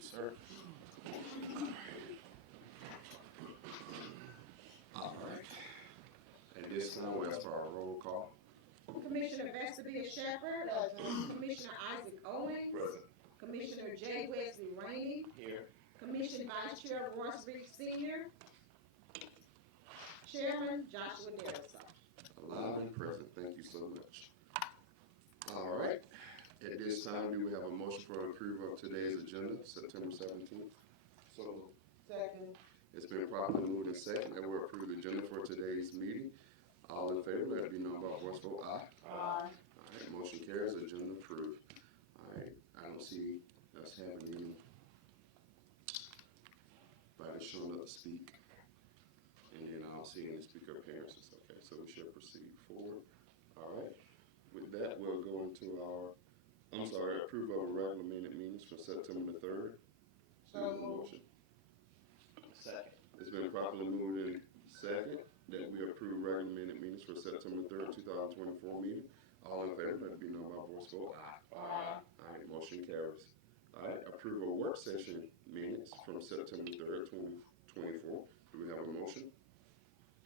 you, sir. All right. At this time, we ask for our roll call. Commissioner Vestibia Shepherd. Commissioner Isaac Owens. Present. Commissioner J. Wesley Rainey. Here. Commission Vice Chair Royce Rich Sr. Chairman Joshua Darisaw. Alive and present. Thank you so much. All right. At this time, do we have a motion for approval of today's agenda, September 17th? So Second. it's been properly moved and second that we approve the agenda for today's meeting. All in favor, let it be known by voice vote aye. Aye. All right, motion carries, agenda approved. All right, I don't see us having anybody showing up to speak. And then I don't see any speaker appearances. Okay, so we should proceed forward. All right, with that, we'll go into our, approval of regular minute meetings for September the 3rd. Motion. Second. It's been properly moved in second that we approve regular minute meetings for September 3rd, 2024 meeting. All in favor, let it be known by voice vote aye. Aye. All right, motion carries. All right, approval of work session minutes from September 3rd, 2024. Do we have a motion?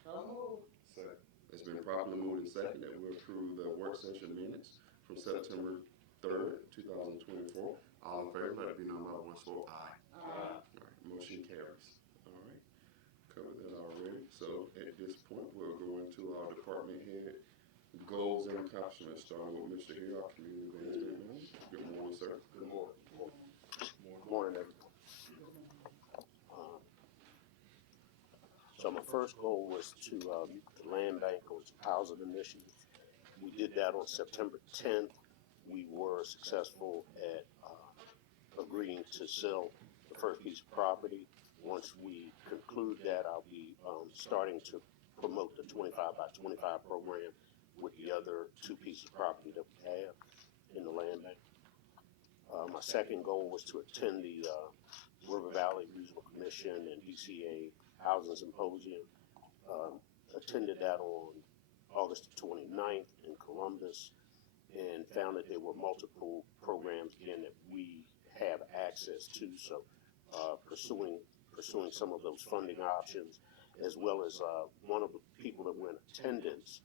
So moved. Second. It's been properly moved in second that we approve the work session minutes from September 3rd, 2024. All in favor, let it be known by voice vote aye. Aye. All right, motion carries. All right, covered that already. So at this point, we'll go into our department head goals and accomplishments, starting with Mr. Hill, our community advancement manager. Good morning, sir. Good morning. Good morning, everyone. So my first goal was to meet the land bank on housing initiative. We did that on September 10th. We were successful at agreeing to sell the first piece of property. Once we conclude that, I'll be starting to promote the 25 by 25 program with the other two pieces of property that we have in the land bank. My second goal was to attend the River Valley Regional Commission and DCA Housing Symposium. Attended that on August 29th in Columbus and found that there were multiple programs again that we have access to. So pursuing some of those funding options, as well as one of the people that were in attendance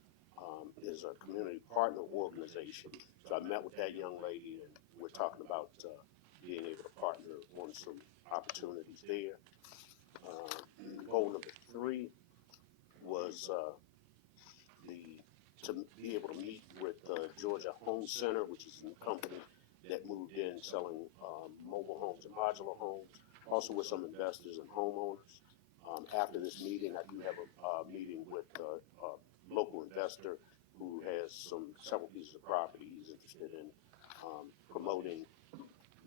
is a community partner organization. So I met with that young lady and we're talking about being able to partner on some opportunities there. Goal number 3 was to be able to meet with Georgia Home Center, which is a company that moved in selling mobile homes and modular homes, also with some investors and homeowners. After this meeting, I do have a meeting with a local investor who has several pieces of property he's interested in promoting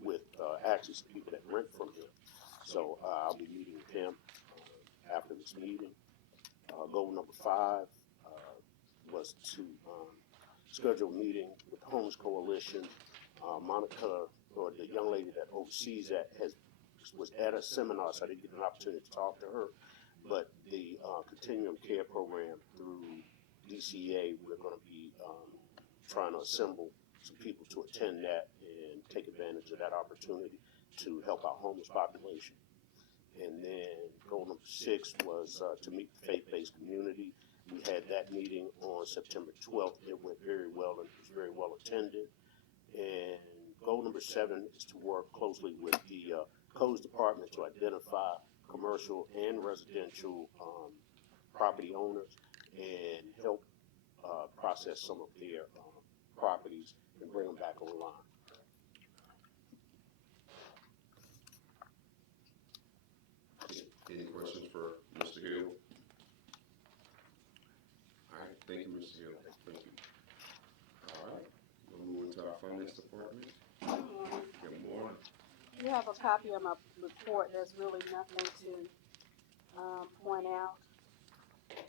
with actually some people that rent from him. So I'll be meeting with him after this meeting. Goal number 5 was to schedule a meeting with the Homes Coalition. Monica, or the young lady that oversees that, was at a seminar, so I didn't get an opportunity to talk to her. But the Continuum Care Program through DCA, we're going to be trying to assemble some people to attend that and take advantage of that opportunity to help our homeless population. And then goal number 6 was to meet the faith-based community. We had that meeting on September 12th. It went very well and was very well attended. And goal number 7 is to work closely with the codes department to identify commercial and residential property owners and help process some of their properties and bring them back online. Any questions for Mr. Hill? All right, thank you, Mr. Hill. Thank you. All right, we'll move into our finance department. Good morning. You have a copy of my report. There's really nothing to point out.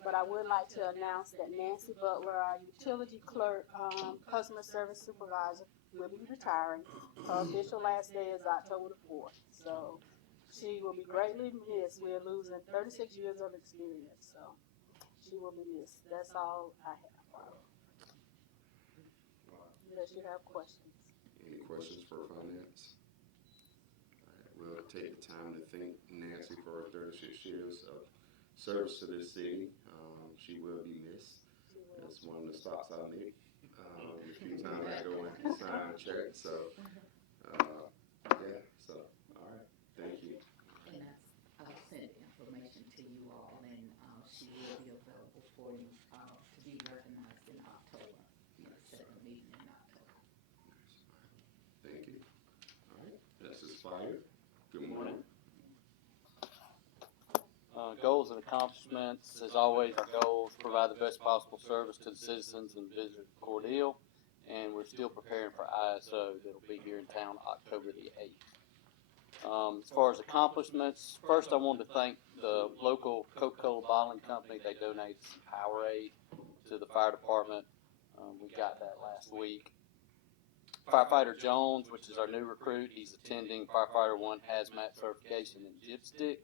But I would like to announce that Nancy Butler, our utility clerk, customer service supervisor, will be retiring. Her official last day is October the 4th. So she will be greatly missed. We're losing 36 years of experience. So she will be missed. That's all I have for her. Unless you have questions. Any questions for finance? All right, we'll want to take the time to thank Nancy for her 36 years of service to this city. She will be missed. It's one of the stops I make. A few times I go and sign a check. So, yeah. So, all right. Thank you. And I'll send information to you all, and she will be available for you to be recognized in October, the second meeting in October. Thank you. All right. This is Fire. Good morning. Goals and accomplishments, as always, our goals provide the best possible service to the citizens and visitors of Cordele, and we're still preparing for ISO that'll be here in town October the 8th. As far as accomplishments, first I wanted to thank the local Coca-Cola bottling company. They donated some Powerade to the fire department. We got that last week. Firefighter Jones, which is our new recruit, he's attending Firefighter 1 Hazmat certification in Dipstick.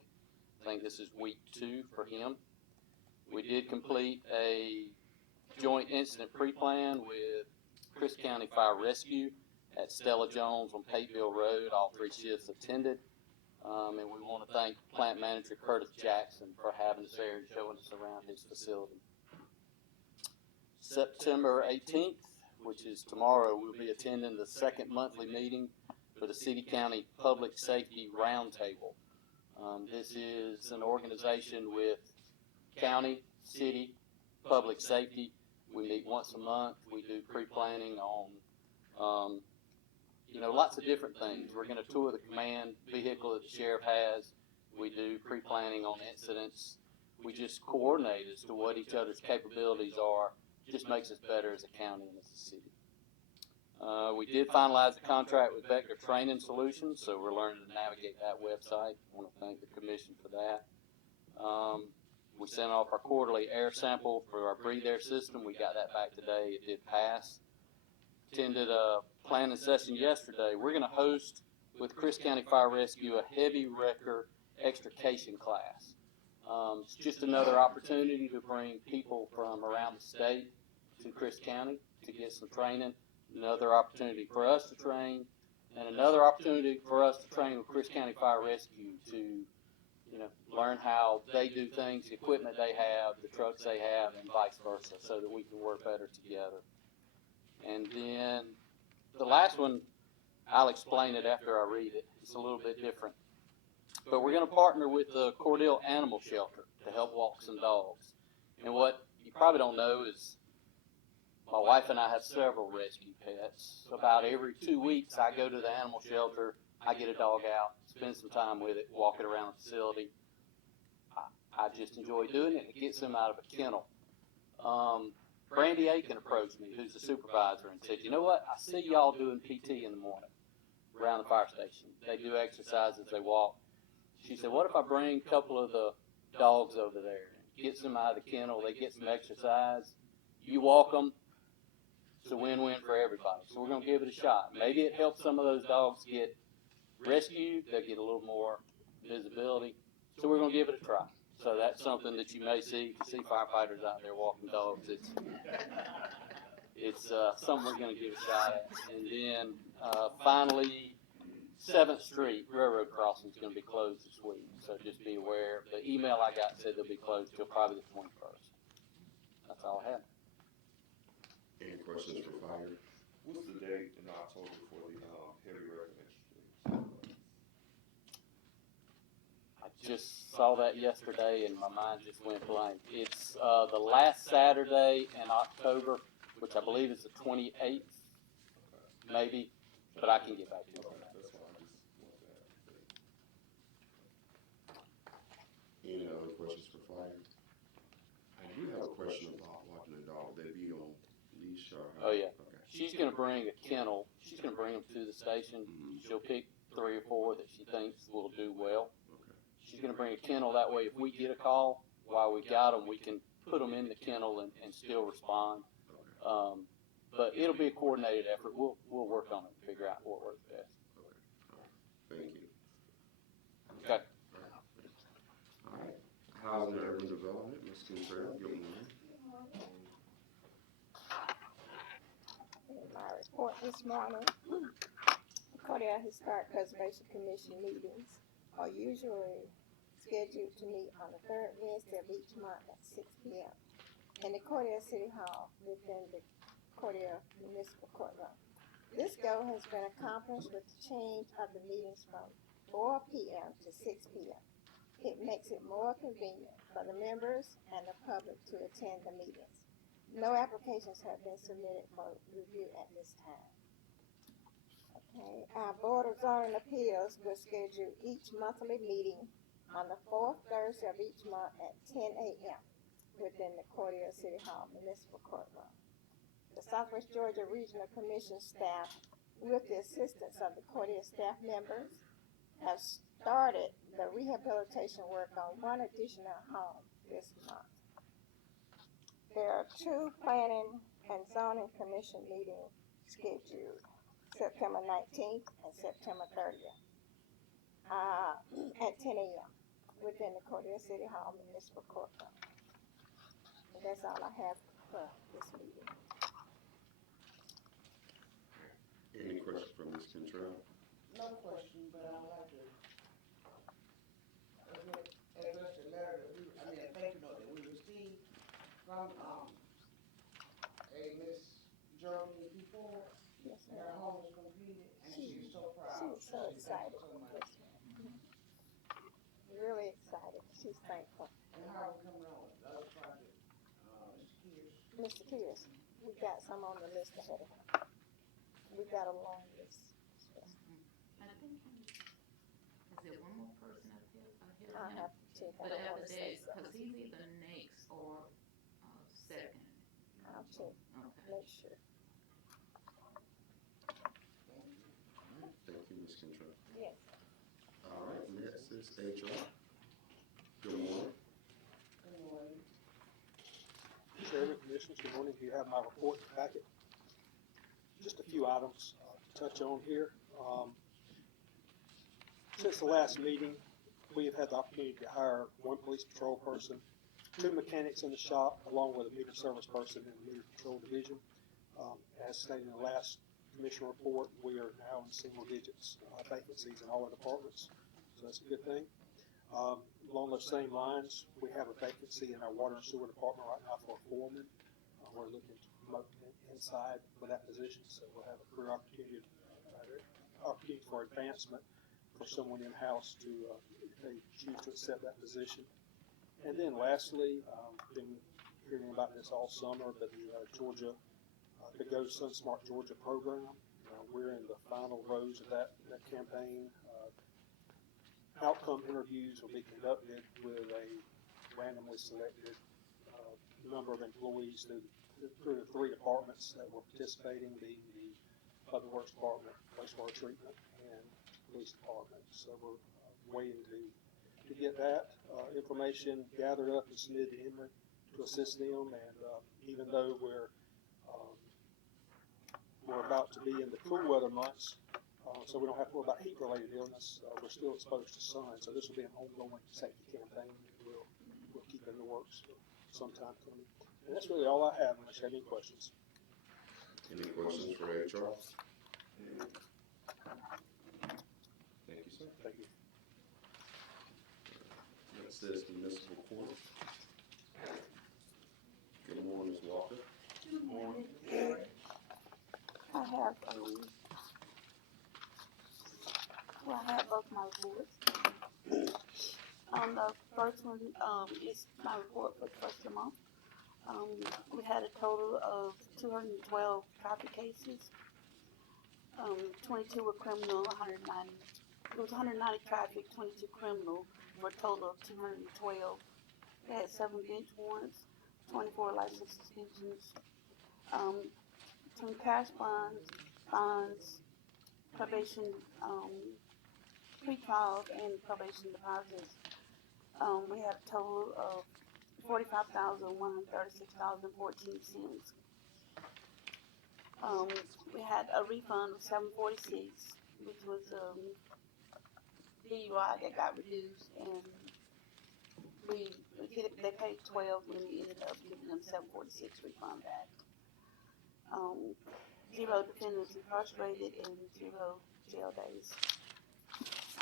I think this is week 2 for him. We did complete a joint incident pre-plan with Chris County Fire Rescue at Stella Jones on Pateville Road. All 3 shifts attended. And we want to thank plant manager Curtis Jackson for having us there and showing us around his facility. September 18th, which is tomorrow, we'll be attending the second monthly meeting for the City County Public Safety Roundtable. This is an organization with county, city, public safety. We meet once a month. We do pre-planning on, lots of different things. We're going to tour the command vehicle that the sheriff has. We do pre-planning on incidents. We just coordinate as to what each other's capabilities are. Just makes us better as a county and as a city. We did finalize the contract with Vector Training Solutions, so we're learning to navigate that website. I want to thank the commission for that. We sent off our quarterly air sample for our breathe air system. We got that back today. It did pass. Attended a planning session yesterday. We're going to host with Chris County Fire Rescue a heavy wrecker extrication class. It's just another opportunity to bring people from around the state to Chris County to get some training. Another opportunity for us to train, and another opportunity for us to train with Chris County Fire Rescue to, learn how they do things, the equipment they have, the trucks they have, and vice versa, so that we can work better together. And then the last one, I'll explain it after I read it. It's a little bit different. But we're going to partner with the Cordele Animal Shelter to help walk some dogs. And what you probably don't know is my wife and I have several rescue pets. About every 2 weeks, I go to the animal shelter, I get a dog out, spend some time with it, walk it around the facility. I just enjoy doing it. It gets them out of a kennel. Brandy Aiken approached me, who's the supervisor, and said, you know what, I see y'all doing PT in the morning around the fire station. They do exercises, they walk. She said, what if I bring a couple of the dogs over there, gets them out of the kennel, they get some exercise, you walk them, it's a win-win for everybody. So we're going to give it a shot. Maybe it helps some of those dogs get rescued. They'll get a little more visibility. So we're going to give it a try. So that's something that you may see. If you see firefighters out there walking dogs, it's something we're going to give a shot at. And then finally, 7th Street Railroad Crossing is going to be closed this week. So just be aware. The email I got said they'll be closed till probably the 21st. That's all I have. Any questions for Fire? What's the date in October for the heavy recognition? I just saw that yesterday and my mind just went blank. It's the last Saturday in October, which I believe is the 28th, maybe, but I can get back to you on that. That's why I just want to ask. Any other questions for Fire? I do have a question about walking the dog. They be on leash or how? Oh, yeah. Okay. She's going to bring a kennel. She's going to bring them to the station. She'll pick 3 or 4 that she thinks will do well. Okay. She's going to bring a kennel. That way, if we get a call while we got them, we can put them in the kennel and still respond. Okay. But it'll be a coordinated effort. We'll work on it and figure out what works best. Okay. All right. Thank you. Okay. All right. Housing and Urban Development, Ms. Contreras, good morning. My report this morning, Cordele Historic Preservation Commission meetings. are usually scheduled to meet on the third Wednesday of each month at 6 p.m. in the Cordele City Hall within the Cordele Municipal Courtroom. This goal has been accomplished with the change of the meetings from 4 p.m. to 6 p.m. It makes it more convenient for the members and the public to attend the meetings. No applications have been submitted for review at this time. Okay, our Board of Zoning Appeals will schedule each monthly meeting on the fourth Thursday of each month at 10 a.m. within the Cordele City Hall Municipal Courtroom. The Southwest Georgia Regional Commission staff, with the assistance of the Cordele staff members, have started the rehabilitation work on one additional home this month. There are 2 Planning and Zoning Commission meetings scheduled, September 19th and September 30th, at 10 a.m. within the Cordele City Hall Municipal Courtroom. And that's all I have for this meeting. Any questions from Ms. Cantrell? No question, but I'd like to address the letter that a thank you note that we received from, a Miss Germany before. Yes, And her home was completed, and she was so proud. She was so excited. So much. Really excited. She's thankful. And how are we coming on with the other project, Mr. Mr. Kears? Pierce, we got some on the list ahead of him. We got a long list. I think, is there one more person up here? I'll have to check. I don't Whatever want to say that, cause something. he's either next or, second. I'll check, Okay. make sure. Thank you, Ms. Cantrell. Yes. All right, next is HR. Good morning. Good morning. Chairman, Commissioners, good morning. You have my report in the packet. Just a few items to touch on here. Since the last meeting, we have had the opportunity to hire 1 police patrol person, 2 mechanics in the shop, along with a meter service person in the meter control division. As stated in the last commission report, we are now in single digits vacancies in all our departments, so that's a good thing. Along those same lines, we have a vacancy in our water and sewer department right now for a foreman. We're looking to promote inside for that position, so we'll have a career opportunity for advancement for someone in-house to, if they choose to accept that position. And then lastly, been hearing about this all summer, but the Georgia, the Go Sun Smart Georgia program, we're in the final rows of that campaign. Outcome interviews will be conducted with a randomly selected number of employees through the 3 departments that were participating, the Public Works Department, wastewater treatment, and police department. So we're waiting to get that information gathered up and submitted to Emory to assist them. And even though we're about to be in the cool weather months, so we don't have to worry about heat-related illness, we're still exposed to sun. So this will be an ongoing safety campaign that we'll keep in the works for some time coming. And that's really all I have, unless you have any questions. Any questions for HR? Thank you, sir. Thank you. Next is municipal court. Good morning, Ms. Walker. Good morning. I have both my reports. The first one is my report for the first of the month. We had a total of 212 traffic cases. 22 were criminal, 190. It was 190 traffic, 22 criminal, for a total of 212. We had 7 bench warrants, 24 license suspensions, 10 cash bonds, probation, pre-trials, and probation deposits. We had a total of $45,136.14. We had a refund of $746, which was DUI that got reduced, and they paid $12, and we ended up giving them $746 refund back. 0 defendants incarcerated and 0 jail days.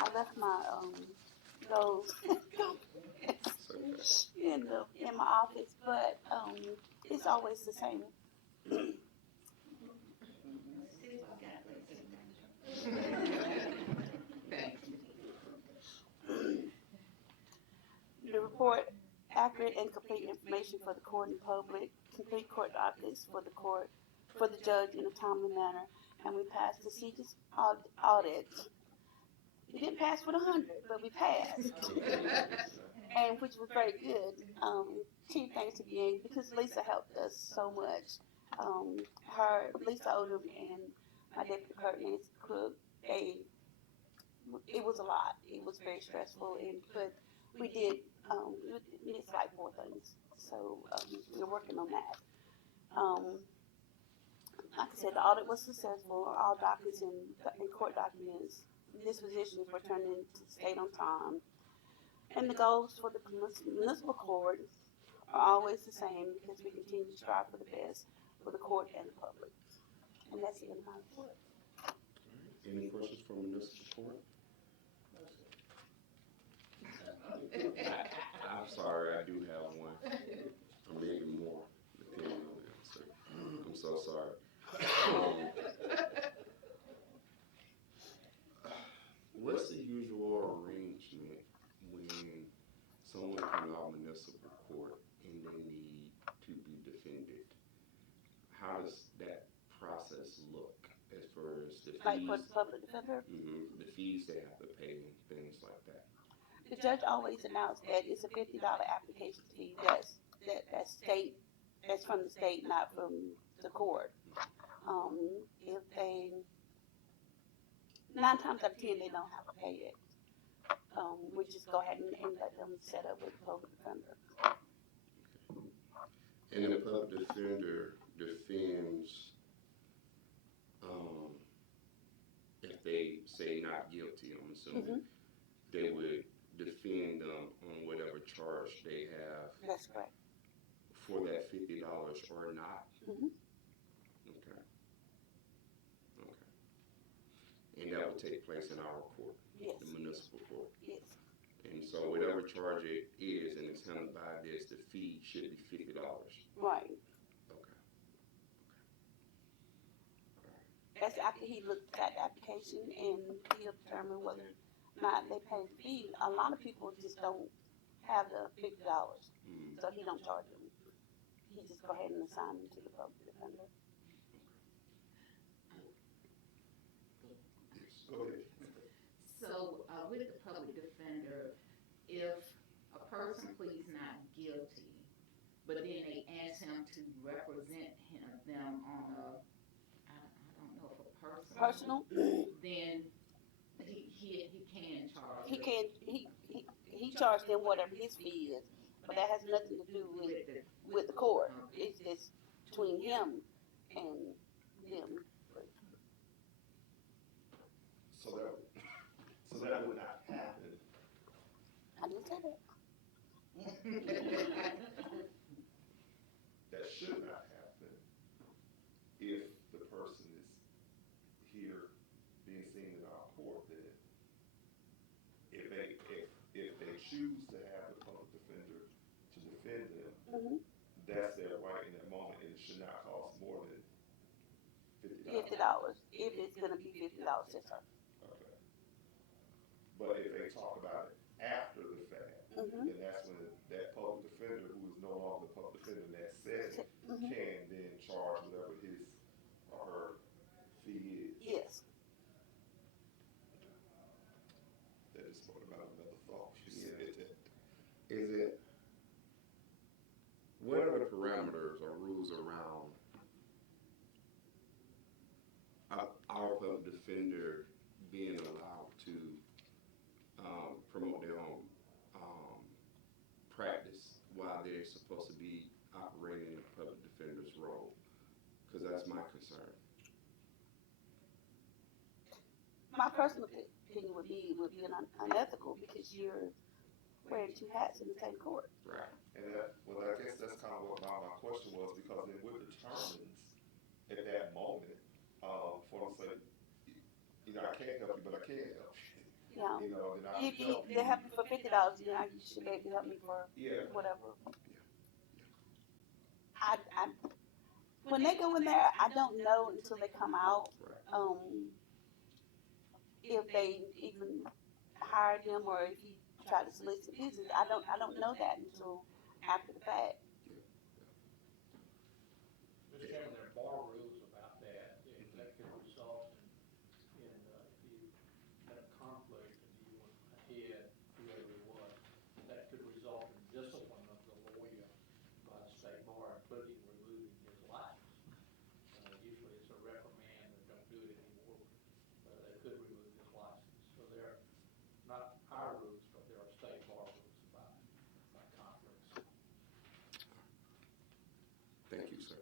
I left my, those It's okay. in my office, but, it's always the same. Thank you. The report, accurate and complete information for the court and public, complete court documents for the court, for the judge in a timely manner, and we passed the CJIS audit. We didn't pass with 100, but we passed, and which was very good. Chief thanks to you because Lisa helped us so much. Lisa Odom and my deputy clerk Nancy Cook, it was a lot. It was very stressful, but we did, it's like 4 things. So, we're working on that. Like I said, the audit was successful. All documents and court documents, dispositions were turned into the state on time. And the goals for the municipal court are always the same because we continue to strive for the best for the court and the public. And that's the end of my report. Any questions from municipal court? I'm sorry, I do have one, or maybe more, depending on the answer. I'm so sorry. What's the usual arrangement when someone comes out of municipal court and they need to be defended? How does that process look as far as the fees? Like for the public defender? The fees they have to pay and things like that. The judge always announced that it's a $50 application fee. That's state. That's from the state, not from the court. If they 9 times out of 10 they don't have to pay it. We just go ahead and let them set up with the public defender. And the public defender defends if they say not guilty. I'm assuming they would defend them on whatever charge they have. That's correct. For that $50 or not. Okay. And that would take place in our court, Yes. the municipal court. Yes. And so whatever charge it is, and it's handled by this, the fee should be $50. Right. Okay. That's after he looked at the application and he'll determine whether or not they pay the fee. A lot of people just don't have the $50, so he don't charge them. He just go ahead and assign them to the public defender. Go ahead. So, with the public defender, if a person pleads not guilty, but then they ask him to represent them on a, I don't know if a Personal? then he can charge. He charged them whatever his fee is, but that has nothing to do with the court. It's just between him and them. So that would not happen. I didn't say that. That should not happen if the person is here being seen in our court. Then if they choose to have the public defender to defend them, that's their right in that moment, and it should not cost more than $50. If it's gonna be $50, that's right. Okay. But if they talk about it after the fact, then that's when that public defender, who is no longer the public defender in that setting, can then charge whatever his or her fee is. Yes. That just brought about another thought. You said that. Is it, what are the parameters or rules around our public defender being allowed to promote their own practice while they're supposed to be operating in a public defender's role? Because that's my concern. My personal opinion would be unethical because you're wearing 2 hats in the same court. Right. And I guess that's kind of what my question was, because then what determines at that moment for them to say, I can't help you, but I can help you. Yeah. you know, then I You, can help you. they help me for $50, you know, you should be able to help me for Yeah. whatever. I, when they go in there, I don't know until they come out, if they even hired him or if he tried to solicit business. I don't know that until after the fact. Mr. Chairman, there are bar rules about that, and that could result in if you had a conflict and you went ahead, whoever it was, that could result in discipline of the lawyer by the state bar, including removing his license. Usually it's a reprimand or don't do it anymore. They could remove his license. So there are not our rules, but there are state bar rules about conflicts. Thank you, sir.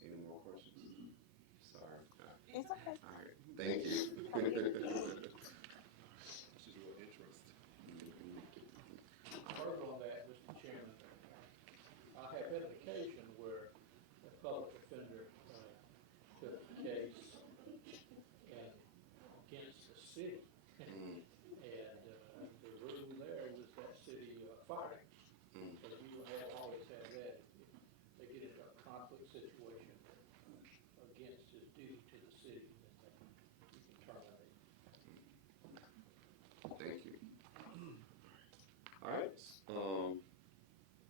Any more questions? Sorry. It's okay. All right. Thank you. This is real interest. Further on that, Mr. Chairman, I have had an occasion where a public offender took a case against the city. And the rule there was that city fired him. So you always have that. If they get into a conflict situation against his duty to the city, then you can terminate. Thank you. All right.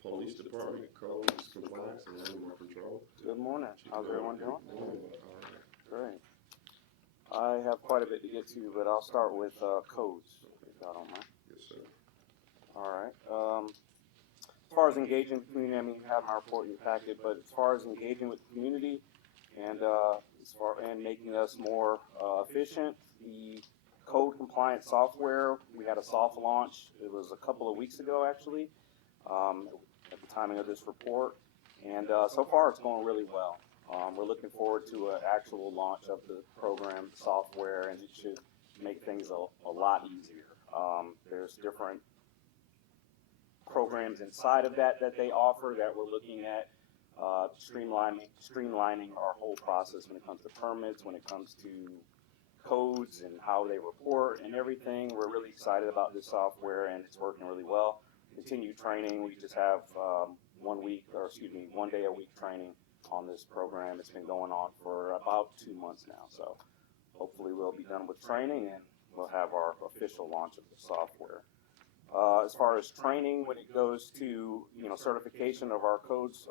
Police Department codes, compliance, and animal control. Good morning. How's everyone doing? All right. Great. I have quite a bit to get to, but I'll start with codes, if y'all don't mind. Yes, sir. All right. As far as engaging with the community, I mean, you have my report in your packet, but as far as engaging with the community and making us more efficient, the code compliance software, we had a soft launch. It was a couple of weeks ago, actually, at the timing of this report, and so far it's going really well. We're looking forward to an actual launch of the program, the software, and it should make things a lot easier. There's different programs inside of that they offer that we're looking at streamlining our whole process when it comes to permits, when it comes to codes and how they report and everything. We're really excited about this software, and it's working really well. Continued training, we just have 1 day a week training on this program. It's been going on for about 2 months now, so hopefully we'll be done with training and we'll have our official launch of the software. As far as training, when it goes to certification of our codes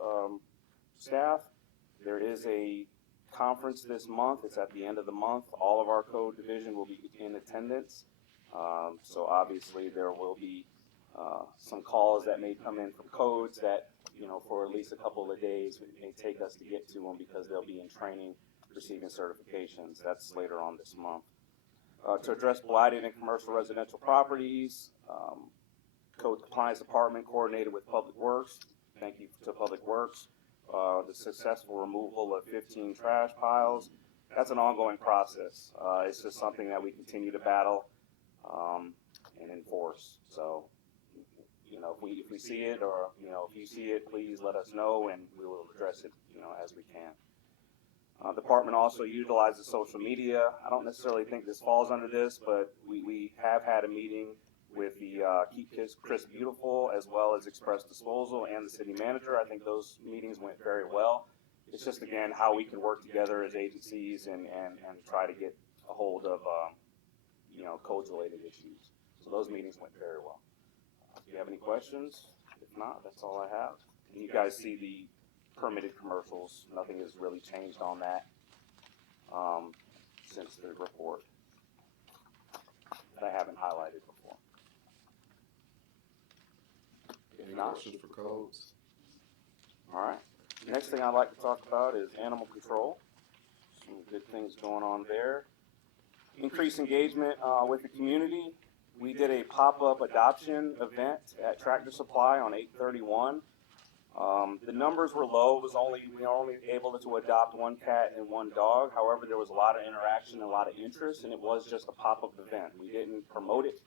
staff, there is a conference this month. It's at the end of the month. All of our code division will be in attendance. So obviously there will be some calls that may come in from codes that, for at least a couple of days, it may take us to get to them because they'll be in training, receiving certifications. That's later on this month. To address blighted and commercial residential properties, Code Compliance Department coordinated with Public Works. Thank you to Public Works. The successful removal of 15 trash piles. That's an ongoing process. It's just something that we continue to battle and enforce. So, if we see it, or if you see it, please let us know, and we will address it, as we can. Department also utilizes social media. I don't necessarily think this falls under this, but we have had a meeting with the Keep Chris Beautiful, as well as Express Disposal and the city manager. I think those meetings went very well. It's just, again, how we can work together as agencies and try to get a hold of codes-related issues. So those meetings went very well. Do you have any questions? If not, that's all I have. And you guys see the permitted commercials. Nothing has really changed on that since the report that I haven't highlighted before. Any questions for codes? All right. Next thing I'd like to talk about is animal control. Some good things going on there. Increased engagement with the community. We did a pop-up adoption event at Tractor Supply on 8/31. The numbers were low. We were only able to adopt 1 cat and 1 dog. However, there was a lot of interaction and a lot of interest, and it was just a pop-up event. We didn't promote it.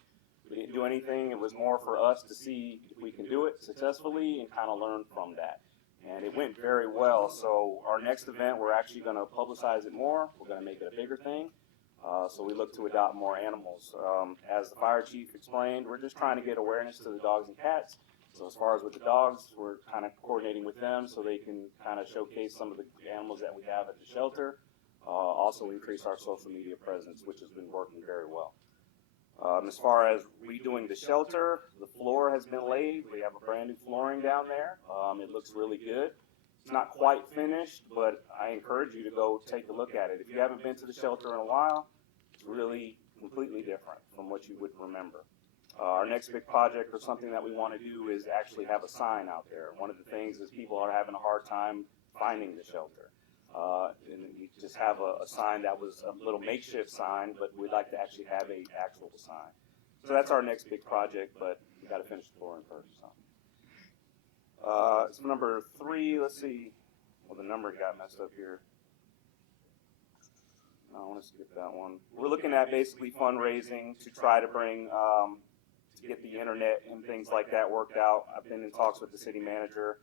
We didn't do anything. It was more for us to see if we can do it successfully and kind of learn from that. And it went very well. So our next event, we're actually going to publicize it more. We're going to make it a bigger thing. So we look to adopt more animals. As the fire chief explained, we're just trying to get awareness to the dogs and cats. So as far as with the dogs, we're kind of coordinating with them so they can kind of showcase some of the animals that we have at the shelter. Also increase our social media presence, which has been working very well. As far as redoing the shelter, the floor has been laid. We have a brand new flooring down there. It looks really good. It's not quite finished, but I encourage you to go take a look at it. If you haven't been to the shelter in a while, it's really completely different from what you would remember. Our next big project or something that we want to do is actually have a sign out there. One of the things is people are having a hard time finding the shelter. And we just have a sign that was a little makeshift sign, but we'd like to actually have an actual sign. So that's our next big project, but we got to finish the flooring first. So number 3, let's see. Well, the number got messed up here. I want to skip that one. We're looking at basically fundraising to try to bring, to get the internet and things like that worked out. I've been in talks with the city manager.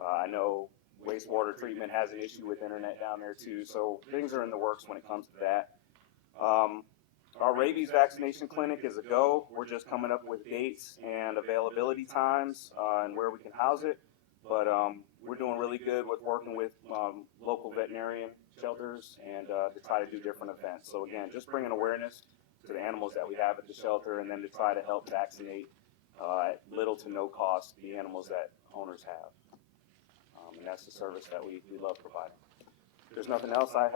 I know wastewater treatment has an issue with internet down there too, so things are in the works when it comes to that. Our rabies vaccination clinic is a go. We're just coming up with dates and availability times and where we can house it. But we're doing really good with working with local veterinarian shelters and to try to do different events. So again, just bringing awareness to the animals that we have at the shelter, and then to try to help vaccinate at little to no cost the animals that owners have. And that's the service that we love providing. If there's nothing else, I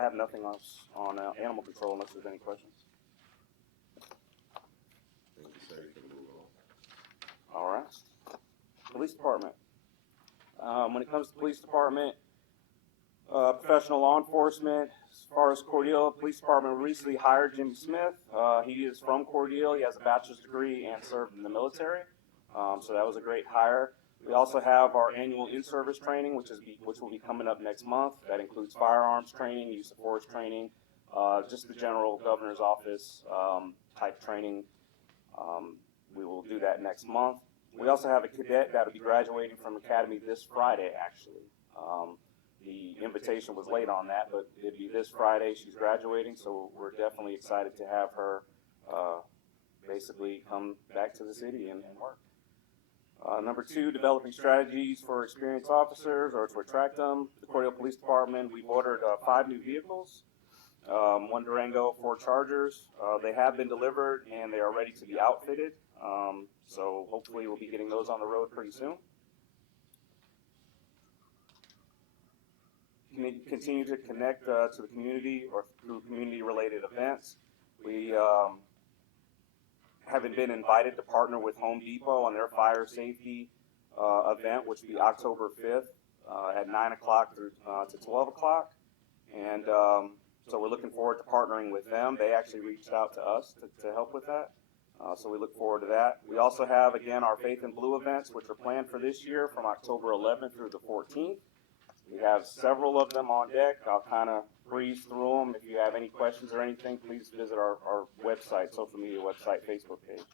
have nothing else on animal control unless there's any questions. Thank you, sir. You can move on. All right. Police department. When it comes to police department, professional law enforcement, as far as Cordele Police Department, we recently hired Jimmy Smith. He is from Cordele. He has a bachelor's degree and served in the military. So that was a great hire. We also have our annual in-service training, which will be coming up next month. That includes firearms training, use of force training, just the general governor's office type training. We will do that next month. We also have a cadet that will be graduating from academy this Friday, actually. The invitation was late on that, but it'll be this Friday. She's graduating, so we're definitely excited to have her basically come back to the city and work. Number 2, developing strategies for experienced officers or to attract them. The Cordele Police Department, we've ordered 5 new vehicles, 1 Durango, 4 Chargers. They have been delivered and they are ready to be outfitted. So hopefully we'll be getting those on the road pretty soon. Continue to connect to the community or through community-related events. We haven't been invited to partner with Home Depot on their fire safety event, which will be October 5th at 9 o'clock through to 12 o'clock. And so we're looking forward to partnering with them. They actually reached out to us to help with that. So we look forward to that. We also have, again, our Faith in Blue events, which are planned for this year from October 11th through the 14th. We have several of them on deck. I'll kind of breeze through them. If you have any questions or anything, please visit our website, social media website, Facebook page.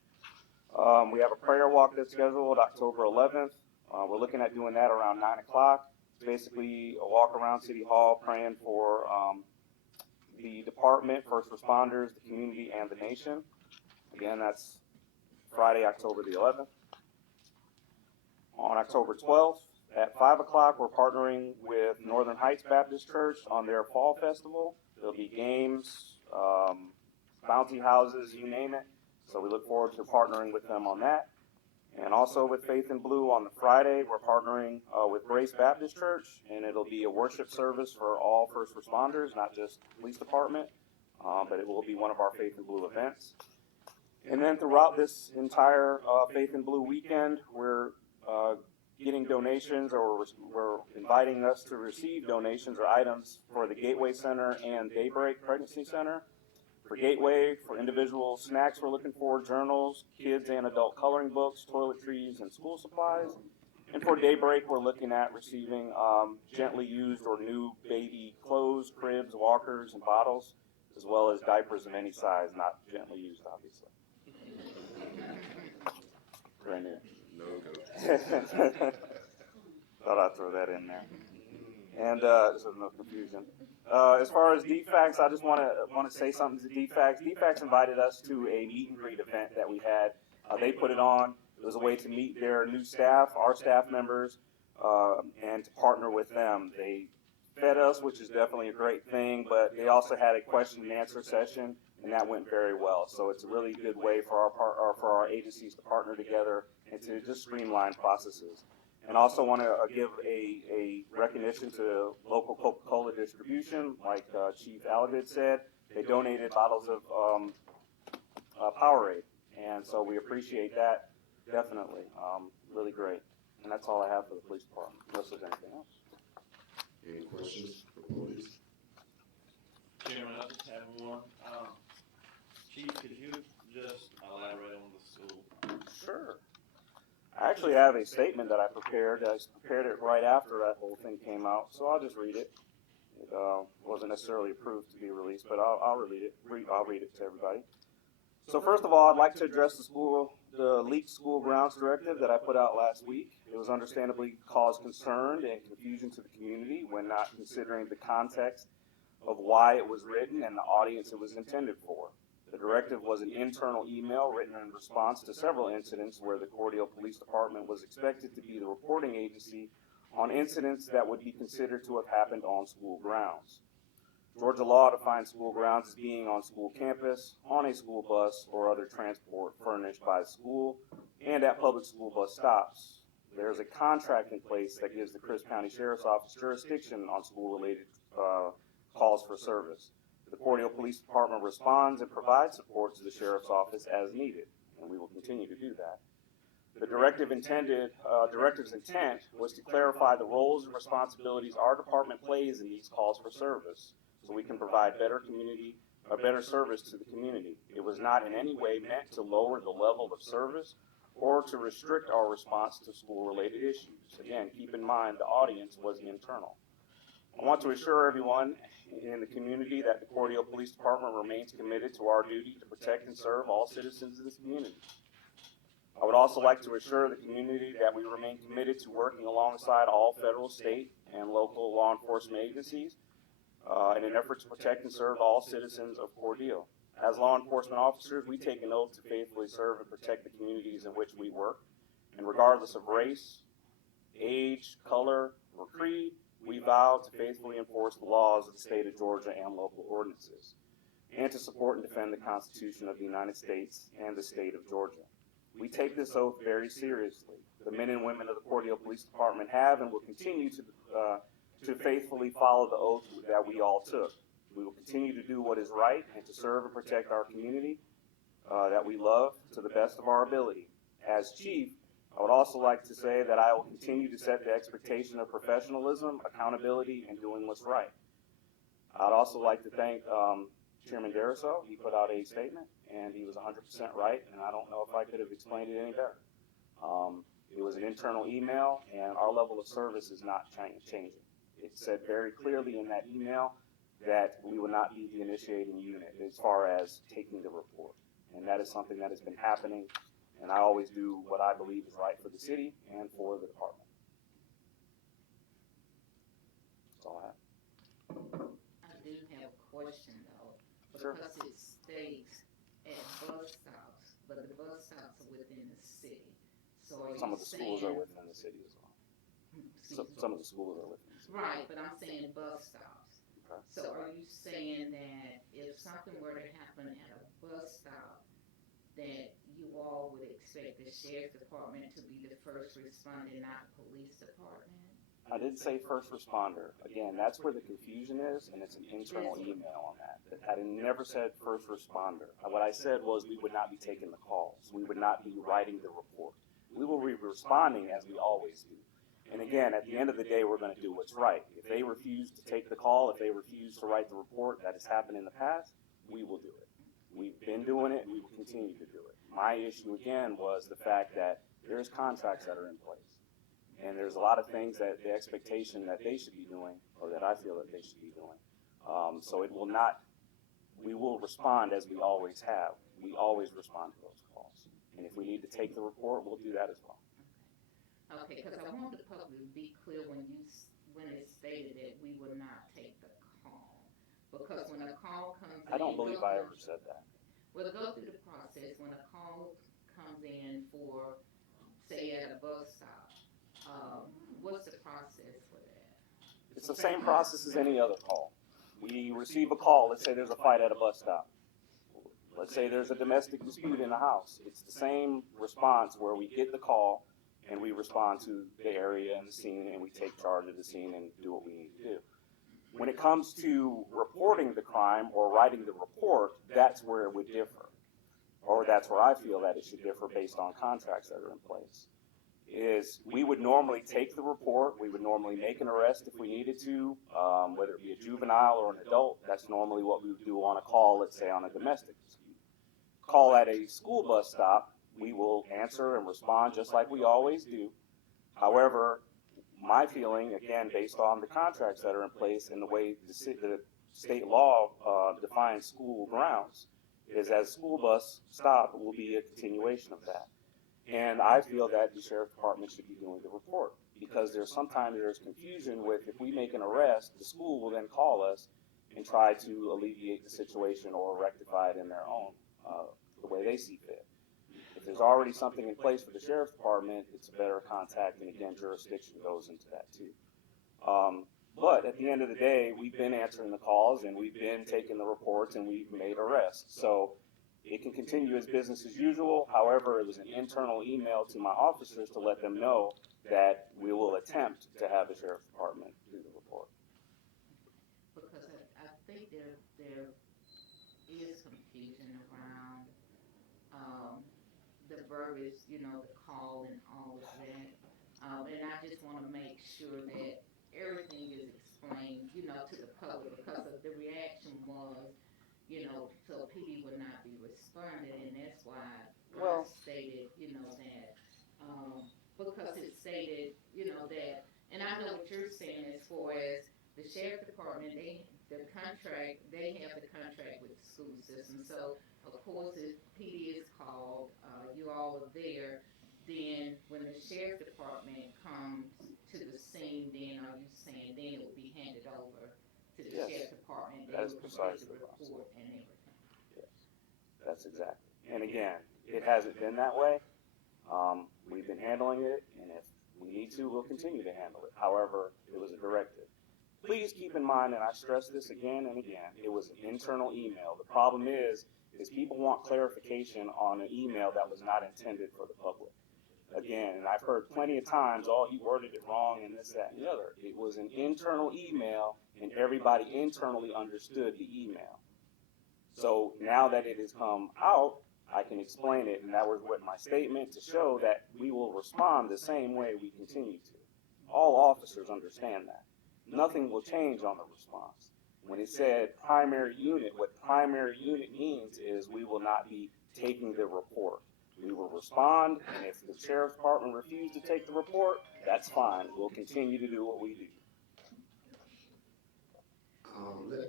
We have a prayer walk that's scheduled October 11th. We're looking at doing that around 9 o'clock. It's basically a walk around City Hall praying for the department, first responders, the community, and the nation. Again, that's Friday, October the 11th. On October 12th, at 5 o'clock, we're partnering with Northern Heights Baptist Church on their fall festival. There'll be games, bounty houses, you name it. So we look forward to partnering with them on that. And also with Faith in Blue on the Friday, we're partnering with Grace Baptist Church, and it'll be a worship service for all first responders, not just police department, but it will be one of our Faith in Blue events. And then throughout this entire Faith in Blue weekend, we're getting donations, or we're inviting us to receive donations or items for the Gateway Center and Daybreak Pregnancy Center. For Gateway, for individual snacks, we're looking for journals, kids and adult coloring books, toiletries, and school supplies. And for Daybreak, we're looking at receiving gently used or new baby clothes, cribs, walkers, and bottles, as well as diapers of any size, not gently used, obviously. Brand new. No, go. Thought I'd throw that in there. And so no confusion. As far as DFACS, I just want to say something to DFACS. DFACS invited us to a meet and greet event that we had. They put it on. It was a way to meet their new staff, our staff members, and to partner with them. They fed us, which is definitely a great thing, but they also had a question and answer session, and that went very well. So it's a really good way for our agencies to partner together and to just streamline processes. And also want to give a recognition to local Coca-Cola distribution, like Chief Alligood said. They donated bottles of Powerade, and so we appreciate that, definitely. Really great. And that's all I have for the police department, unless there's anything else. Any questions for police? Chairman, I just have one. Chief, could you just elaborate on the school? Sure. I actually have a statement that I prepared. I prepared it right after that whole thing came out, so I'll just read it. It wasn't necessarily approved to be released, but I'll read it. I'll read it to everybody. So first of all, I'd like to address the leaked school grounds directive that I put out last week. It was understandably caused concern and confusion to the community when not considering the context of why it was written and the audience it was intended for. The directive was an internal email written in response to several incidents where the Cordele Police Department was expected to be the reporting agency on incidents that would be considered to have happened on school grounds. Georgia law defines school grounds as being on school campus, on a school bus, or other transport furnished by the school, and at public school bus stops. There is a contract in place that gives the Crisp County Sheriff's Office jurisdiction on school-related calls for service. The Cordele Police Department responds and provides support to the Sheriff's Office as needed, and we will continue to do that. The directive's intent was to clarify the roles and responsibilities our department plays in these calls for service, so we can provide better service to the community. It was not in any way meant to lower the level of service or to restrict our response to school-related issues. Again, keep in mind the audience was internal. I want to assure everyone in the community that the Cordele Police Department remains committed to our duty to protect and serve all citizens of this community. I would also like to assure the community that we remain committed to working alongside all federal, state, and local law enforcement agencies in an effort to protect and serve all citizens of Cordele. As law enforcement officers, we take an oath to faithfully serve and protect the communities in which we work. And regardless of race, age, color, or creed, we vow to faithfully enforce the laws of the state of Georgia and local ordinances, and to support and defend the Constitution of the United States and the state of Georgia. We take this oath very seriously. The men and women of the Cordele Police Department have and will continue to faithfully follow the oath that we all took. We will continue to do what is right and to serve and protect our community that we love to the best of our ability. As chief, I would also like to say that I will continue to set the expectation of professionalism, accountability, and doing what's right. I'd also like to thank Chairman Dariso. He put out a statement, and he was 100% right, and I don't know if I could have explained it any better. It was an internal email, and our level of service is not changing. It said very clearly in that email that we will not be the initiating unit as far as taking the report, and that is something that has been happening. And I always do what I believe is right for the city and for the department. That's all I have. I do have a question though, Sure. because it states at bus stops, but the bus stops are within the city. So are you Some of the schools are saying- within the city as well. Excuse me. Some of the schools are within the city. Right, but I'm saying bus stops. Okay. So are you saying that if something were to happen at a bus stop, that you all would expect the sheriff's department to be the first responder, not the police department? I did say first responder. Again, that's where the confusion is, and it's an internal email on that. I never said first responder. What I said was we would not be taking the calls. We would not be writing the report. We will be responding as we always do. And again, at the end of the day, we're going to do what's right. If they refuse to take the call, if they refuse to write the report that has happened in the past, we will do it. We've been doing it, and we will continue to do it. My issue, again, was the fact that there's contracts that are in place. And there's a lot of things that the expectation that they should be doing, or that I feel that they should be doing. So it will not, we will respond as we always have. We always respond to those calls. And if we need to take the report, we'll do that as well. Okay, because I want the public to be clear when when it stated that we would not take the call. Because when a call comes in. I don't believe I ever said that. Well, to go through the process, when a call comes in for, say, at a bus stop, what's the process for that? It's the same process as any other call. We receive a call, let's say there's a fight at a bus stop. Let's say there's a domestic dispute in the house. It's the same response where we get the call and we respond to the area and the scene and we take charge of the scene and do what we need to do. When it comes to reporting the crime or writing the report, that's where it would differ. Or that's where I feel that it should differ based on contracts that are in place. Is we would normally take the report, we would normally make an arrest if we needed to, whether it be a juvenile or an adult. That's normally what we would do on a call, let's say on a domestic dispute. Call at a school bus stop, we will answer and respond just like we always do. However, my feeling, again, based on the contracts that are in place and the way the state law defines school grounds, is as school bus stop will be a continuation of that. And I feel that the sheriff's department should be doing the report because sometimes there's confusion with if we make an arrest, the school will then call us and try to alleviate the situation or rectify it in their own, the way they see fit. If there's already something in place for the sheriff's department, it's a better contact, and again, jurisdiction goes into that too. But at the end of the day, we've been answering the calls and we've been taking the reports and we've made arrests. So it can continue as business as usual. However, it was an internal email to my officers to let them know that we will attempt to have the sheriff's department do the report. Because I think there is confusion around the verbiage, the call and all of that. And I just want to make sure that everything is explained, to the public because of the reaction was, so PD would not be responded, and that's why I stated, that, because it stated, that, and I know what you're saying as far as the sheriff department, they have the contract with the school system, so of course if PD is called, you all are there, then when the sheriff department comes to the scene, then are you saying then it will be handed over to the sheriff department? They That's will precisely complete the report right. and everything. Yes, that's exactly. And again, it hasn't been that way. We've been handling it, and if we need to, we'll continue to handle it. However, it was a directive. Please keep in mind, and I stress this again and again, it was an internal email. The problem is people want clarification on an email that was not intended for the public. Again, and I've heard plenty of times, oh, you worded it wrong and this, that, and the other. It was an internal email, and everybody internally understood the email. So now that it has come out, I can explain it, and that was what my statement to show that we will respond the same way we continue to. All officers understand that. Nothing will change on the response. When it said primary unit, what primary unit means is we will not be taking the report. We will respond, and if the sheriff's department refuses to take the report, that's fine. We'll continue to do what we do.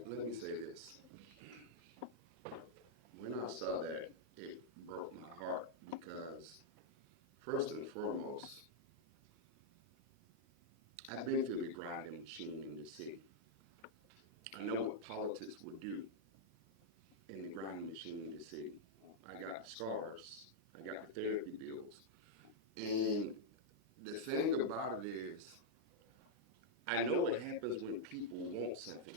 Let me say this. When I saw that, it broke my heart because, first and foremost, I've been through the grinding machine in this city. I know what politics would do in the grinding machine in this city. I got the scars. I got the therapy bills. And the thing about it is, I know what happens when people want something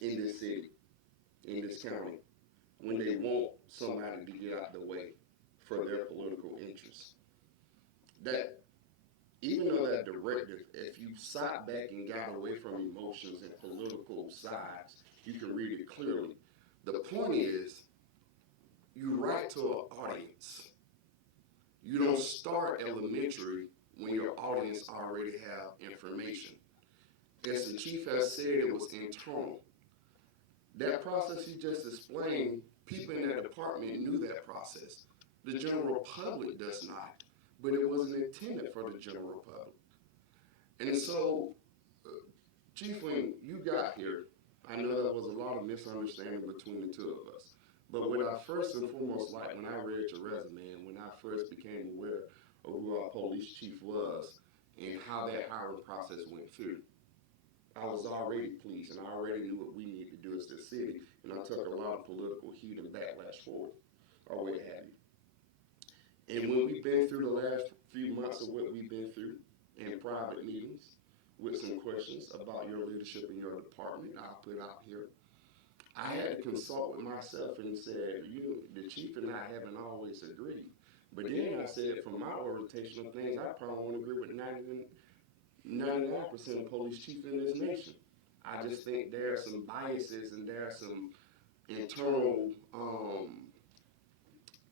in this city, in this county, when they want somebody to get out the way for their political interests. That, even though that directive, if you sat back and got away from emotions and political sides, you can read it clearly. The point is, you write to an audience. You don't start elementary when your audience already have information. As the chief has said, it was internal. That process he just explained, people in that department knew that process. The general public does not, but it wasn't intended for the general public. And so, Chief, when you got here, I know there was a lot of misunderstanding between the two of us. But what I first and foremost liked when I read your resume and when I first became aware of who our police chief was and how that hiring process went through, I was already pleased, and I already knew what we needed to do as the city, and I took a lot of political heat and backlash for it, or what have you. And when we've been through the last few months of what we've been through in private meetings with some questions about your leadership in your department, I'll put out here, I had to consult with myself and said, the chief and I haven't always agreed. But then I said, from my orientation of things, I probably won't agree with 99% of police chiefs in this nation. I just think there are some biases and there are some internal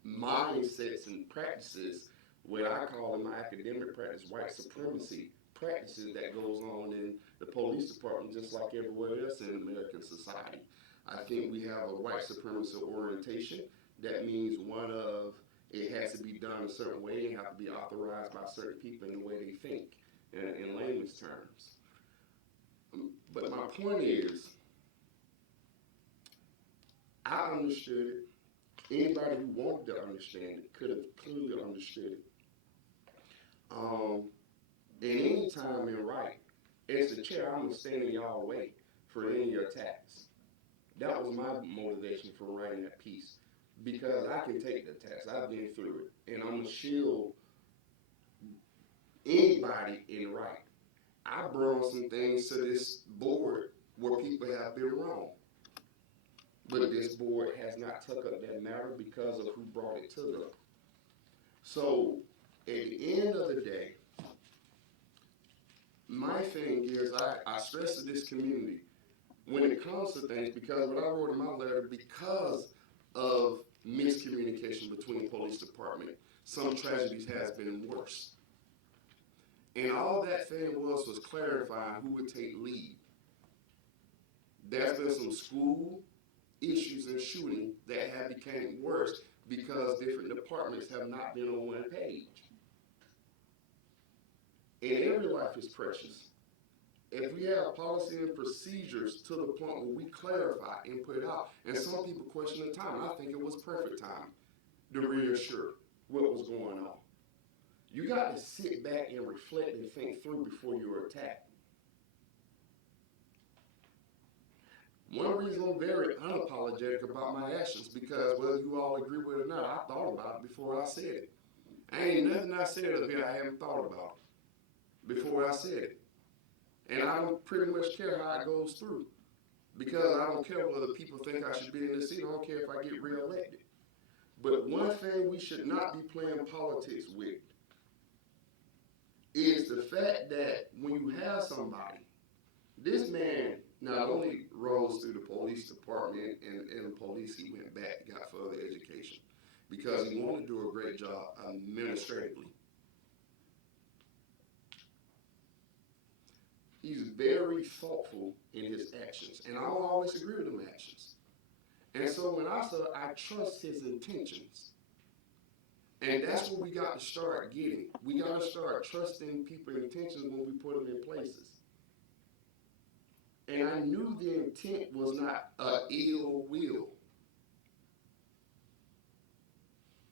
mindsets and practices, what I call in my academic practice, white supremacy practices that goes on in the police department just like everywhere else in American society. I think we have a white supremacy orientation. That means one of it has to be done a certain way and have to be authorized by certain people in the way they think, in layman's terms. But my point is, I understood it. Anybody who wanted to understand it could have clearly understood it. And any time in right, as the chair, I'm gonna stand in y'all way for any attacks. That was my motivation for writing that piece, because I can take the attacks. I've been through it, and I'm gonna shield anybody in right. I brought some things to this board where people have been wrong, but this board has not took up that matter because of who brought it to them. So at the end of the day, my thing is I stress to this community when it comes to things, because what I wrote in my letter, because of miscommunication between police department, some tragedies has been worse. And all that thing was clarifying who would take lead. There's been some school issues and shooting that have become worse because different departments have not been on one page. And every life is precious. If we have policy and procedures to the point where we clarify and put out, and some people question the time, I think it was perfect time to reassure what was going on. You got to sit back and reflect and think through before you're attacked. One reason I'm very unapologetic about my actions, because whether you all agree with it or not, I thought about it before I said it. Ain't nothing I said up here I haven't thought about before I said it. And I don't pretty much care how it goes through, because I don't care whether people think I should be in this seat. I don't care if I get reelected. But one thing we should not be playing politics with is the fact that when you have somebody, this man not only rose through the police department and in the police, he went back and got further education because he wanted to do a great job administratively. He's very thoughtful in his actions, and I don't always agree with them actions. And so when I say I trust his intentions, and that's what we got to start getting. We got to start trusting people's intentions when we put them in places. And I knew the intent was not ill will.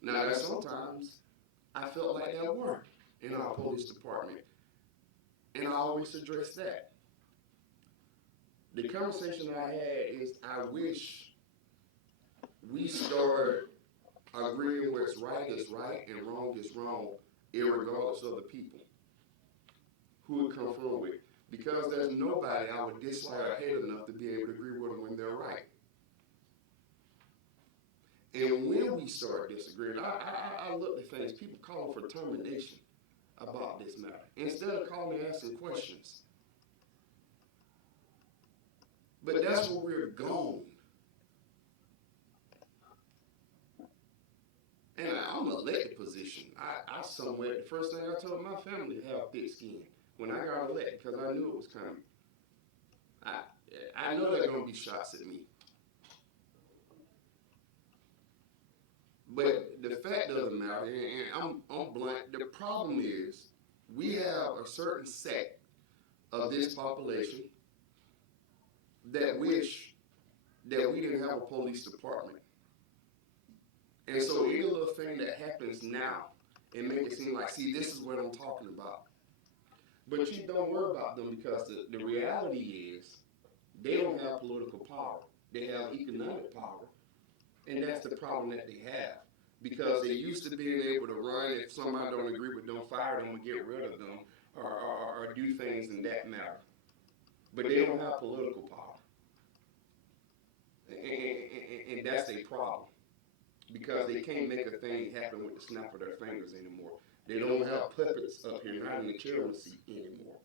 Now, there's sometimes I felt like there were in our police department, and I always address that. The conversation I had is I wish we start agreeing what's right is right and wrong is wrong, irregardless of the people who would come from with. Because there's nobody I would dislike or hate enough to be able to agree with them when they're right. And when we start disagreeing, I look at things, people call for termination about this matter, instead of calling and asking questions. But that's where we're going. And I'm an elected position. I somewhere, the first thing I told my family, have thick skin when I got elected, because I knew it was coming. I know they're going to be shots at me. But the fact of the matter, and I'm blunt, the problem is we have a certain sect of this population that wish that we didn't have a police department. And so any little thing that happens now, it make it seem like, see, this is what I'm talking about. But Chief, don't worry about them because the reality is they don't have political power. They have economic power. And that's the problem that they have. Because they used to being able to run, if somebody don't agree with them, fire them or get rid of them or do things in that matter. But they don't have political power. And that's their problem. Because they can't make a thing happen with the snap of their fingers anymore. They don't have puppets up here, not in the chairman seat anymore.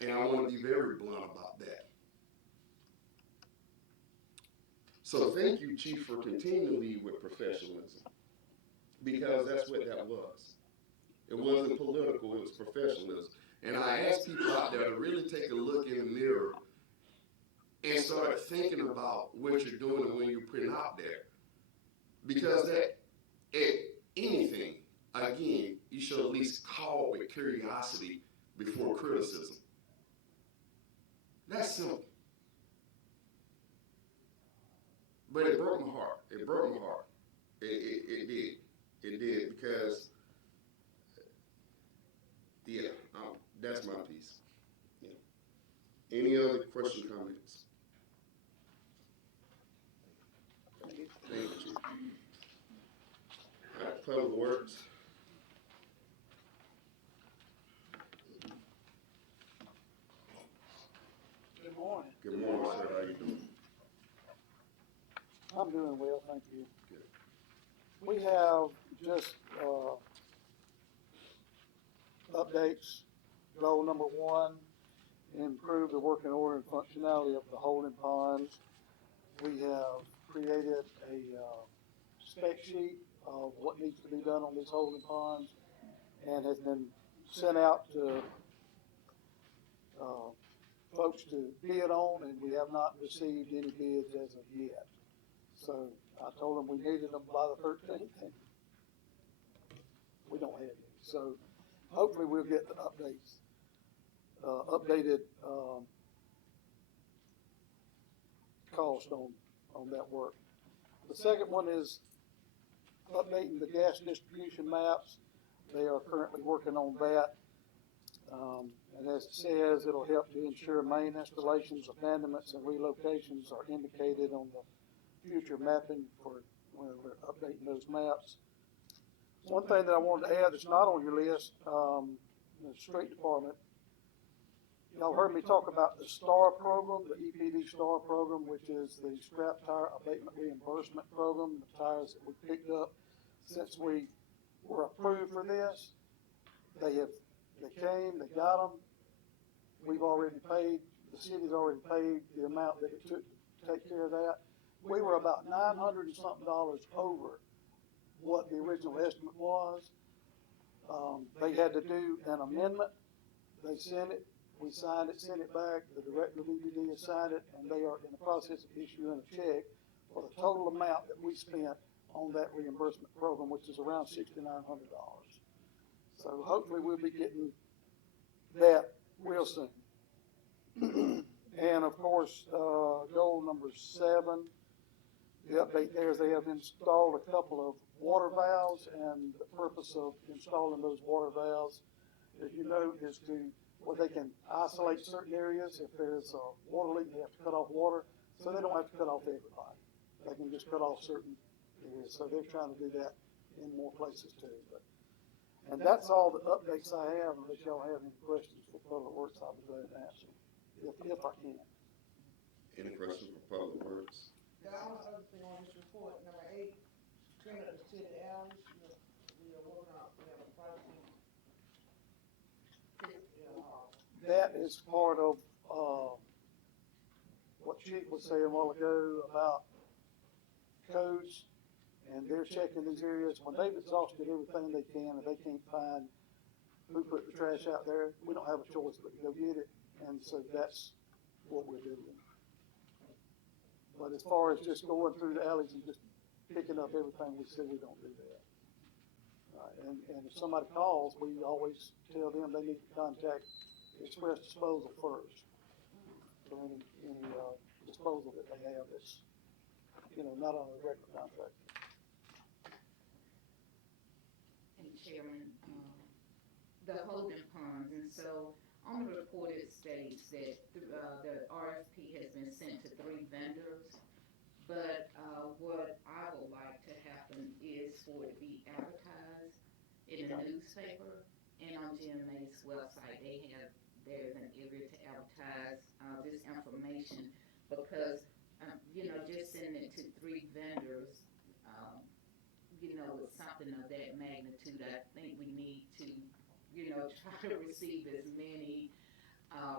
And I want to be very blunt about that. So thank you, Chief, for continuing to lead with professionalism. Because that's what that was. It wasn't political, it was professionalism. And I ask people out there to really take a look in the mirror and start thinking about what you're doing and when you're putting out there. Because that, anything, again, you should at least call it with curiosity before criticism. That's simple. But it broke my heart. It broke my heart. It did. It did because, yeah, that's my piece. Yeah. Any other questions, comments? Thank you, Chief. All right, Public Works. Good morning. Good morning, sir. How you doing? I'm doing well, thank you. Good. We have just updates. Goal number one, improve the working order and functionality of the holding ponds. We have created a spec sheet of what needs to be done on these holding ponds and has been sent out to folks to bid on, and we have not received any bids as of yet. So I told them we needed them by the 13th, and we don't have any. So hopefully we'll get the updates, updated cost on that work. The second one is updating the gas distribution maps. They are currently working on that. And as it says, it'll help to ensure main installations, abandonments, and relocations are indicated on the future mapping for when we're updating those maps. One thing that I wanted to add that's not on your list, the street department. Y'all heard me talk about the STAR program, the EPD STAR program, which is the scrap tire abatement reimbursement program, the tires that we picked up since we were approved for this. They came, they got them. We've already paid, the city's already paid the amount that it took to take care of that. We were about $900 and something over what the original estimate was. They had to do an amendment. They sent it, we signed it, sent it back. The director of EPD has signed it, and they are in the process of issuing a check for the total amount that we spent on that reimbursement program, which is around $6,900. So hopefully we'll be getting that real soon. And of course, goal number 7, the update there is they have installed a couple of water valves, and the purpose of installing those water valves, as you know, is to where they can isolate certain areas. If there's a water leak, they have to cut off water, so they don't have to cut off everybody. They can just cut off certain areas. So they're trying to do that in more places too. And that's all the updates I have. Unless y'all have any questions for Public Works, I'll be glad to answer if I can. Any questions for Public Works? The only other thing on this report, number 8, clean up the city alleys. We are working on, we have a project. That is part of what Chief was saying a while ago about codes, and they're checking these areas. When they've exhausted everything they can, and they can't find who put the trash out there, we don't have a choice but to go get it, and so that's what we're doing. But as far as just going through the alleys and just picking up everything, we said we don't do that. And if somebody calls, we always tell them they need to contact Express Disposal first for any disposal that they have that's, not on a regular contract. And Chairman, the holding ponds, and so on the report it states that the RFP has been sent to 3 vendors. But what I would like to happen is for it to be advertised in the newspaper and on GMA's website. There's an area to advertise this information because, just sending it to 3 vendors, with something of that magnitude, I think we need to, try to receive as many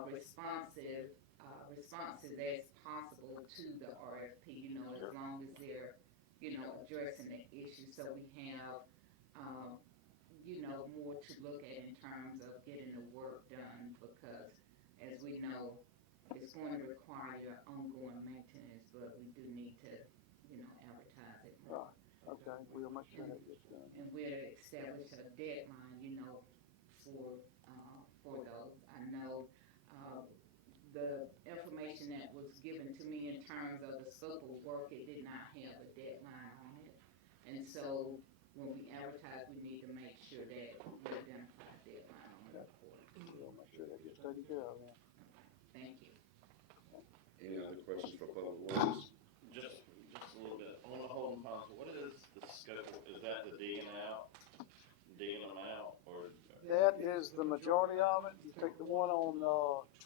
responses as possible to the RFP, as long as they're, addressing the issue. So we have, more to look at in terms of getting the work done because, as we know, it's going to require ongoing maintenance, but we do need to, advertise it more. Right. Okay, we'll make sure that gets done. And we'll establish a deadline, for those. I know, the information that was given to me in terms of the scope of work, it did not have a deadline on it. And so when we advertise, we need to make sure that we identify a deadline on the report. We'll make sure that gets taken care of, yeah. Thank you. Any other questions for Public Works? Just a little bit, on the holding ponds, what is the scope, is that the digging them out, or? That is the majority of it. You take the one on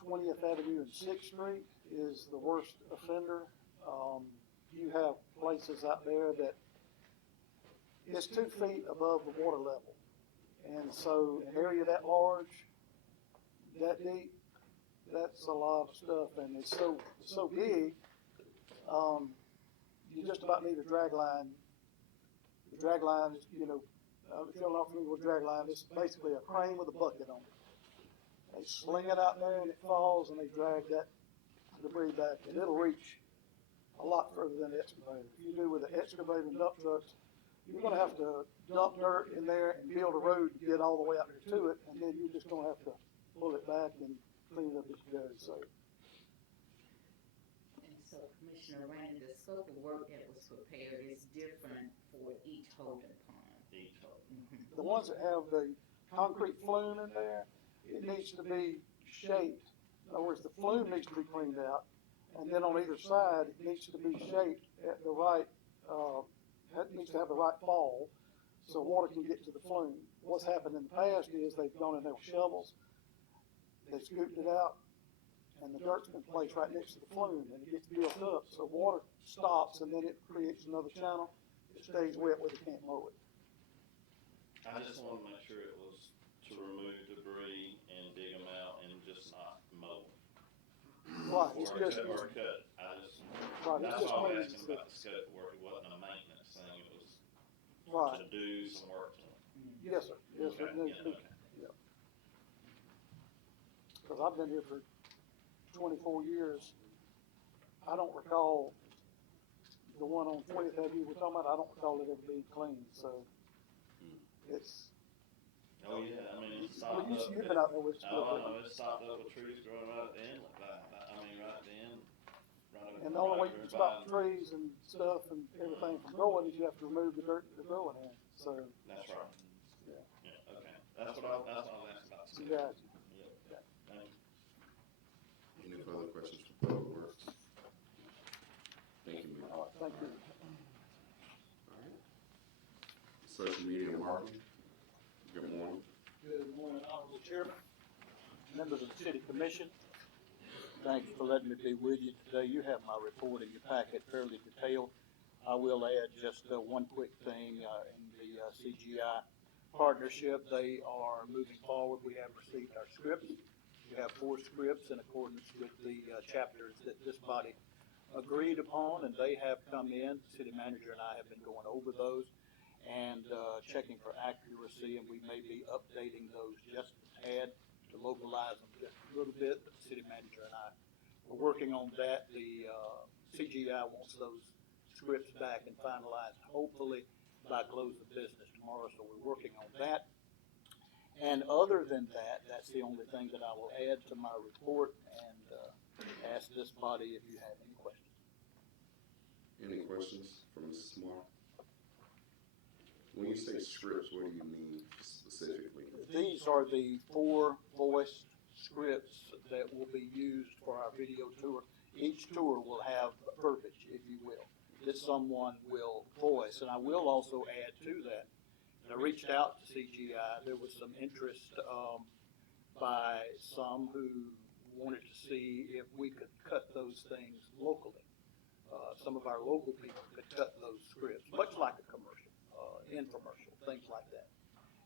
20th Avenue and 6th Street is the worst offender. You have places out there that it's 2 feet above the water level. And so an area that large, that deep, that's a lot of stuff. And it's so big, you just about need a drag line. The drag line is, if you're not familiar with drag line, it's basically a crane with a bucket on it. They sling it out there and it falls and they drag that debris back and it'll reach a lot further than the excavator. If you do with the excavator and dump trucks, you're gonna have to dump dirt in there and build a road to get all the way out there to it, and then you're just gonna have to pull it back and clean it up as you go, so. And so, Commissioner Rainey, the scope of work that was prepared is different for each holding pond. The ones that have the concrete flume in there, it needs to be shaped. In other words, the flume needs to be cleaned out, and then on either side, it needs to be shaped at the right, it needs to have the right fall, so water can get to the flume. What's happened in the past is they've gone in there with shovels, they've scooped it out, and the dirt's been placed right next to the flume, and it gets built up, so water stops, and then it creates another channel. It stays wet where they can't mow it. I just want to make sure it was to remove debris and dig them out and just not mow. Right, it's Or just, cut, I just, right, it's that's just all I was maintenance. asking about the scope of work, it wasn't a maintenance thing, it was Right, to do some work to them. yes, sir, yes, sir. Okay, It needs to be, yeah, yeah. Because I've been here for 24 years. I don't recall the one on 20th Avenue we're talking about, I don't recall it ever being clean, so it's. Oh, yeah, I mean, it's Well, stopped up. you've been out there with. Oh, I know, it's stopped up with trees growing right at the end, right at the end. And the only way you can stop trees and stuff and everything from growing is you have to remove the dirt that they're growing in, so. That's right. Yeah. Yeah, okay, that's what I was asking about. You got it. Yeah, thank you. Any further questions for Public Works? Thank you, Mayor. All right, thank you. All right. Social media and marketing. Good morning. Good morning, Honorable Chairman, members of the City Commission. Thank you for letting me be with you today. You have my report in your packet, fairly detailed. I will add just one quick thing in the CGI partnership. They are moving forward. We have received our scripts. We have 4 scripts in accordance with the chapters that this body agreed upon, and they have come in. The city manager and I have been going over those and checking for accuracy, and we may be updating those just a tad to localize them just a little bit. But the city manager and I are working on that. The CGI wants those scripts back and finalized hopefully by close of business tomorrow, so we're working on that. And other than that, that's the only thing that I will add to my report, and ask this body if you have any questions. Any questions for Mrs. Smart? When you say scripts, what do you mean specifically? These These are the 4 voice scripts that will be used for our video tour. Each tour will have verbiage, if you will, that someone will voice. And I will also add to that, I reached out to CGI. There was some interest by some who wanted to see if we could cut those things locally. Some of our local people could cut those scripts, much like a commercial, infomercial, things like that.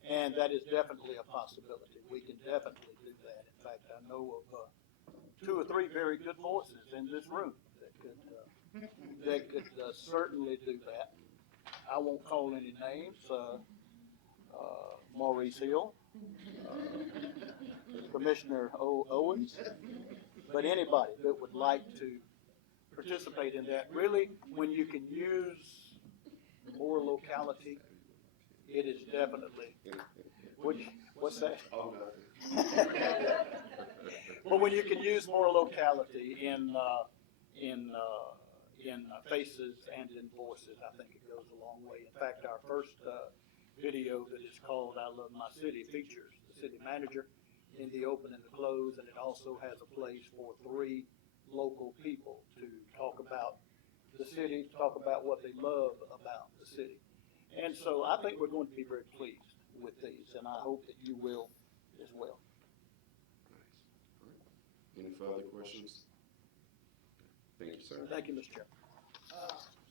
And that is definitely a possibility. We can definitely do that. In fact, I know of 2 or 3 very good voices in this room that could certainly do that. I won't call any names. Maurice Hill, Commissioner Owens, but anybody that would like to participate in that. Really, when you can use more locality, it is definitely. What's that? Oh, But when you can use more locality in faces and in voices, I think it goes a long way. In fact, our first video that is called "I Love My City" features the city manager in the open and the close, and it also has a place for 3 local people to talk about the city, talk about what they love about the city. And so I think we're going to be very pleased with these, and I hope that you will as well. Nice. All right. Any further questions? Thank you, sir. Thank you, Mr. Chairman.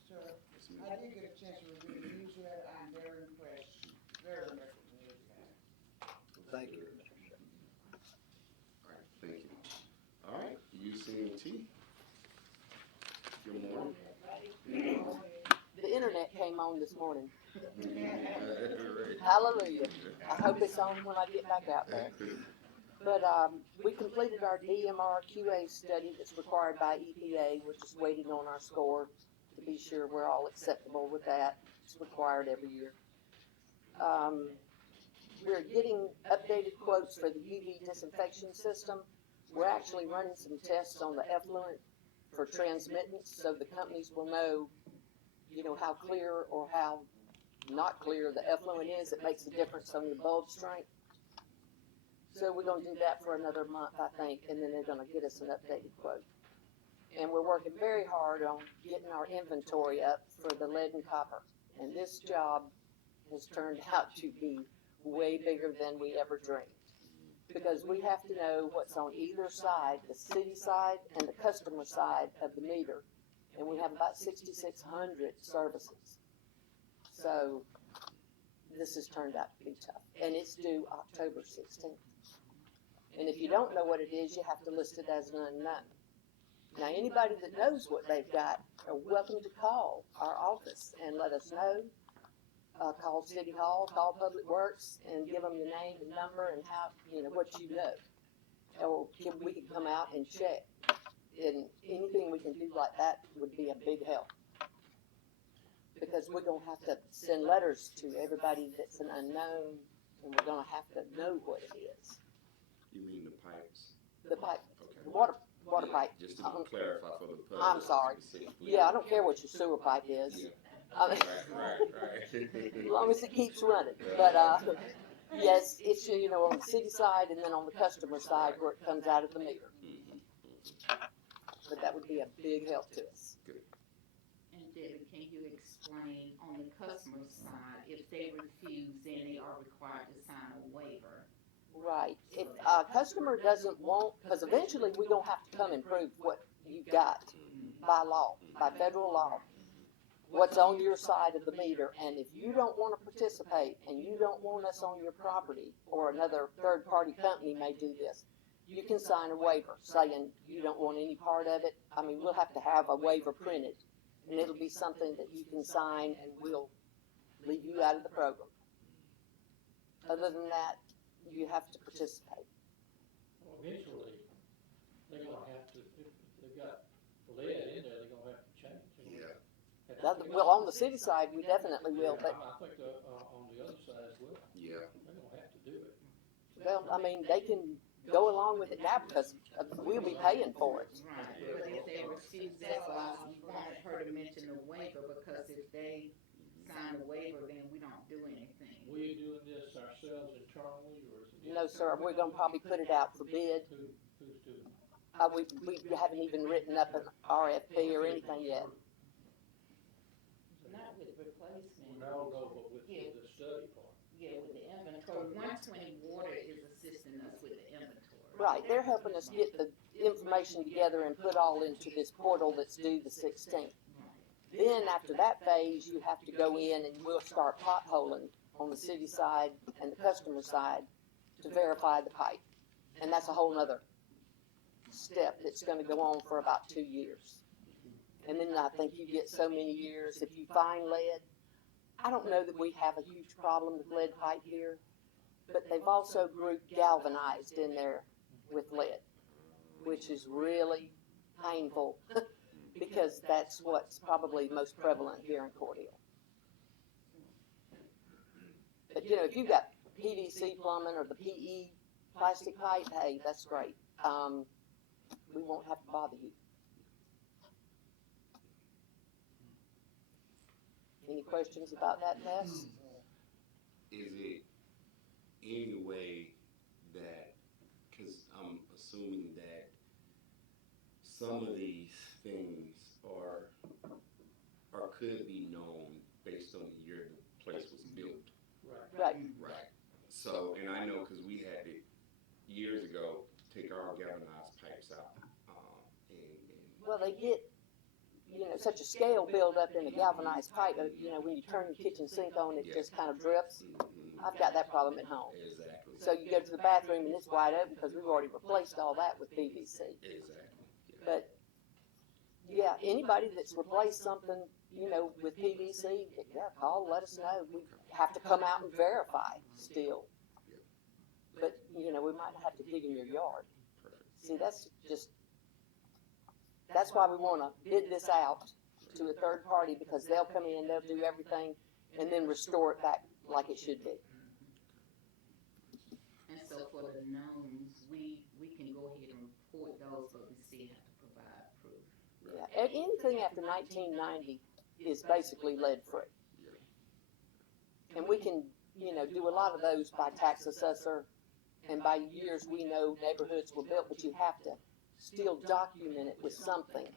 Sir, I did get a chance to review the newsletter. I'm very impressed, very impressed with the newsletter. Thank you, Mr. Chairman. All right, thank you. All right, UCMT. Good morning. The internet came on this morning. Hallelujah. I hope it's on when I get back out there. But we completed our DMR QA study that's required by EPA. We're just waiting on our score to be sure we're all acceptable with that. It's required every year. We're getting updated quotes for the UV disinfection system. We're actually running some tests on the effluent for transmittance, so the companies will know, how clear or how not clear the effluent is. It makes a difference on your bulb strength. So we're going to do that for another month, I think, and then they're going to get us an updated quote. And we're working very hard on getting our inventory up for the lead and copper. And this job has turned out to be way bigger than we ever dreamed. Because we have to know what's on either side, the city side and the customer side of the meter. And we have about 6,600 services. So this has turned out to be tough. And it's due October 16th. And if you don't know what it is, you have to list it as an unknown. Now, anybody that knows what they've got are welcome to call our office and let us know. Call City Hall, call Public Works, and give them your name and number and how, what you know. Or we can come out and check. And anything we can do like that would be a big help. Because we're going to have to send letters to everybody that's an unknown, and we're going to have to know what it is. You mean the pipes? The pipe, Okay. the water pipe. Just to clarify for the public. I'm sorry. Yeah, I don't care what your sewer pipe is. Yeah. Right. As long as it keeps running. But yes, it's on the city side and then on the customer side where it comes out of the meter. But that would be a big help to us. Good. And Debbie, can you explain on the customer side, if they refuse, then they are required to sign a waiver? Right. If a customer doesn't want, because eventually we're going to have to come and prove what you got by law, by federal law, what's on your side of the meter. And if you don't want to participate and you don't want us on your property, or another third-party company may do this, you can sign a waiver saying you don't want any part of it. I mean, we'll have to have a waiver printed, and it'll be something that you can sign, and we'll leave you out of the program. Other than that, you have to participate. Well, eventually, they're gonna have to, if they've got lead in there, they're gonna have to change. Well, on the city side, we definitely will, but. I think on the other side as well. Yeah. They're gonna have to do it. Well, I mean, they can go along with it now because we'll be paying for it. Right, but if they refuse, that's why we wanted her to mention the waiver, because if they sign the waiver, then we don't do anything. We doing this ourselves internally, or is it? No, sir, we're gonna probably put it out for bid. Who's doing it? We haven't even written up an RFP or anything yet. Not with replacement. No, but with Yeah. the study part. Yeah, with the inventory, 120 Water is assisting us with the inventory. Right, they're helping us get the information together and put all into this portal that's due the 16th. Then after that phase, you have to go in and we'll start potholing on the city side and the customer side to verify the pipe. And that's a whole nother step that's gonna go on for about 2 years. And then I think you get so many years, if you find lead, I don't know that we have a huge problem with lead pipe here, but they've also grouped galvanized in there with lead, which is really painful because that's what's probably most prevalent here in Cordele. But you know, if you've got PVC plumbing or the PE plastic pipe, hey, that's great. We won't have to bother you. Any questions about that, Ness? Is it any way that, because I'm assuming that some of these things are or could be known based on the year the place was built. Right. Right. So, and I know because we had it years ago, take our galvanized pipes out. Well, they get, you know, such a scale build up in the galvanized pipe, you know, when you turn the kitchen sink on, it just kind of drips. I've got that problem at home. Exactly. So you go to the bathroom and it's wide open because we've already replaced all that with PVC. Exactly. Yeah. But, yeah, anybody that's replaced something, you know, with PVC, yeah, call, let us know. We have to come out and verify still. But, you know, we might have to dig in your yard. See, that's why we wanna bid this out to a third party, because they'll come in, they'll do everything, and then restore it back like it should be. And so for the knowns, we can go ahead and report those, but we still have to provide proof. Yeah, anything after 1990 is basically lead-free. And we can, you know, do a lot of those by tax assessor, and by years we know neighborhoods were built, but you have to still document it with something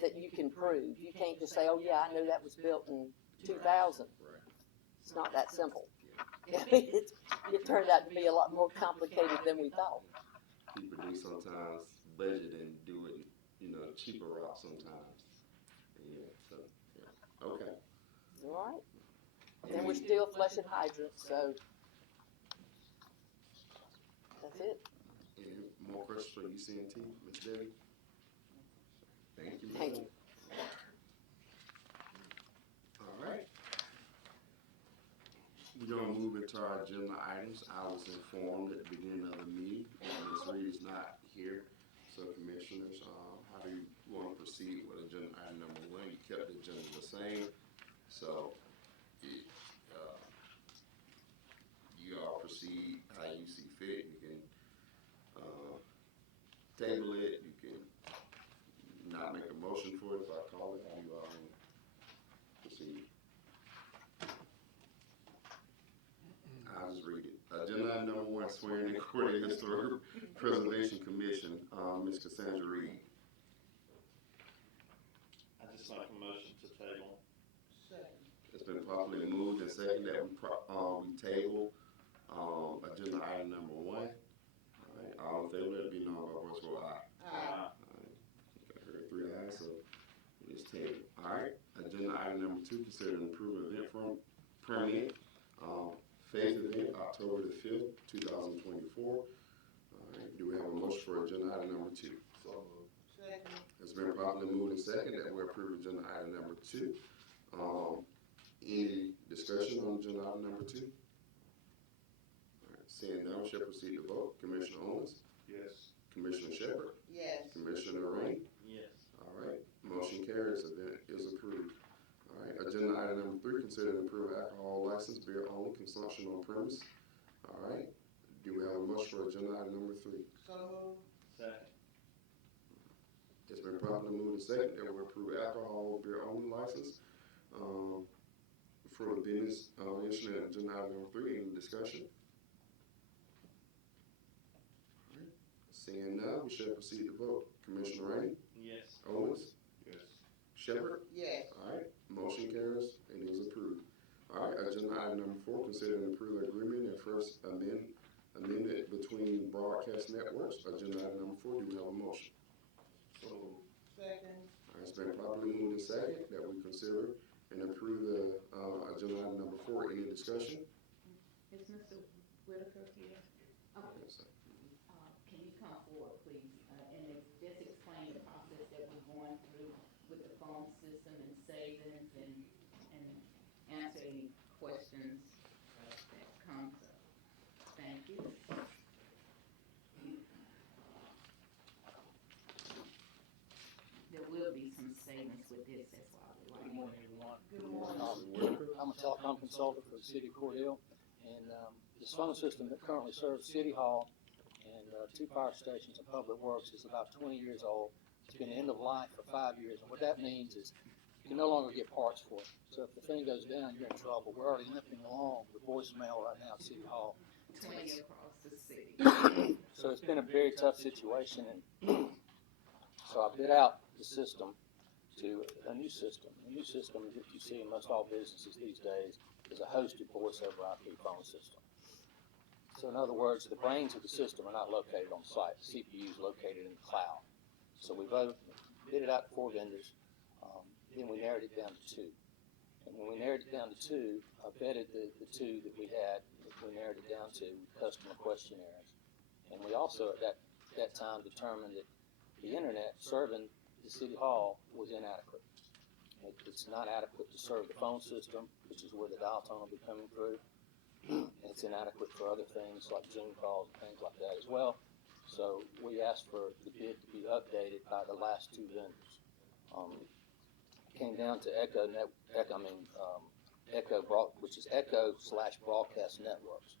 that you can prove. You can't just say, oh yeah, I know that was built in 2000. It's not that simple. It turned out to be a lot more complicated than we thought. People do sometimes budget and do it, you know, cheaper route sometimes. Yeah, so, yeah. Okay. All right. And we're still flushing hydrants, so that's it. Any more questions for UCNT, Ms. Debbie? Thank you. Thank you. All right. We're gonna move into our agenda items. I was informed at the beginning of the meeting, Ms. Reed is not here. So commissioners, how do you want to proceed with agenda item number 1? You kept the agenda the same. So you all proceed how you see fit. You can table it. You can not make a motion for it if I call it. How you all want to proceed? I'll just read it. Agenda item number 1, swearing in Cordele Historic Preservation Commission, Ms. Cassandra Reed. I just like a motion to table. It's been properly moved and seconded that we table agenda item number 1. All right, all in favor, let it be known by voice vote aye. Aye. I heard 3 ayes, so it's tabled. All right, agenda item number 2, consider an approved event from permit, phase event, October the 5th, 2024. All right, do we have a motion for agenda item number 2? So moved. Second. It's been properly moved and seconded that we approve agenda item number 2. Any discussion on agenda item number 2? All right, seeing none, shall proceed to vote. Commissioner Owens? Yes. Commissioner Shepard? Yes. Commissioner Rain? Yes. All right, motion carries, event is approved. All right, agenda item number 3, consider and approve alcohol license, beer only, consumption on premise. All right, do we have a motion for agenda item number 3? So moved. Second. It's been properly moved and seconded that we approve alcohol beer only license, for the business internet agenda item number 3. Any discussion? Alright. Seeing none, we shall proceed to vote. Commissioner Rainey? Yes. Owens? Yes. Shepherd? Yes. Alright, motion carries and is approved. Alright, agenda item number 4, consider and approve the agreement and first amendment between broadcast networks. Agenda item number 4, do we have a motion? So moved. Second. Alright, it's been properly moved and second that we consider and approve the agenda item number 4. Any discussion? Is Mr. Whitaker here? Okay. Yes, sir. Can you come forward, please, and just explain the process that we're going through with the phone system and savings and answer any questions that comes up. Thank you. There will be some savings with this, that's why we like. Good morning, everyone. Good morning. I'm a telecom consultant for the city of Cordele, and this phone system that currently serves City Hall and 2 fire stations and Public Works is about 20 years old. It's been end of life for 5 years, and what that means is you can no longer get parts for it. So if the thing goes down, you're in trouble. We're already limping along with voicemail right now at City Hall. 20 across the city. So it's been a very tough situation, and so I bid out the system to a new system. The new system that you see in most all businesses these days is a hosted voice over IP phone system. So in other words, the brains of the system are not located on site. The CPU is located in the cloud. So we bid it out to 4 vendors. Then we narrowed it down to 2. And when we narrowed it down to 2, I vetted the 2 that we had, that we narrowed it down to with customer questionnaires. And we also at that time determined that the internet serving the City Hall was inadequate. It's not adequate to serve the phone system, which is where the dial tone will be coming through. It's inadequate for other things like Zoom calls and things like that as well. So we asked for the bid to be updated by the last 2 vendors. Came down to which is Echo/Broadcast Networks.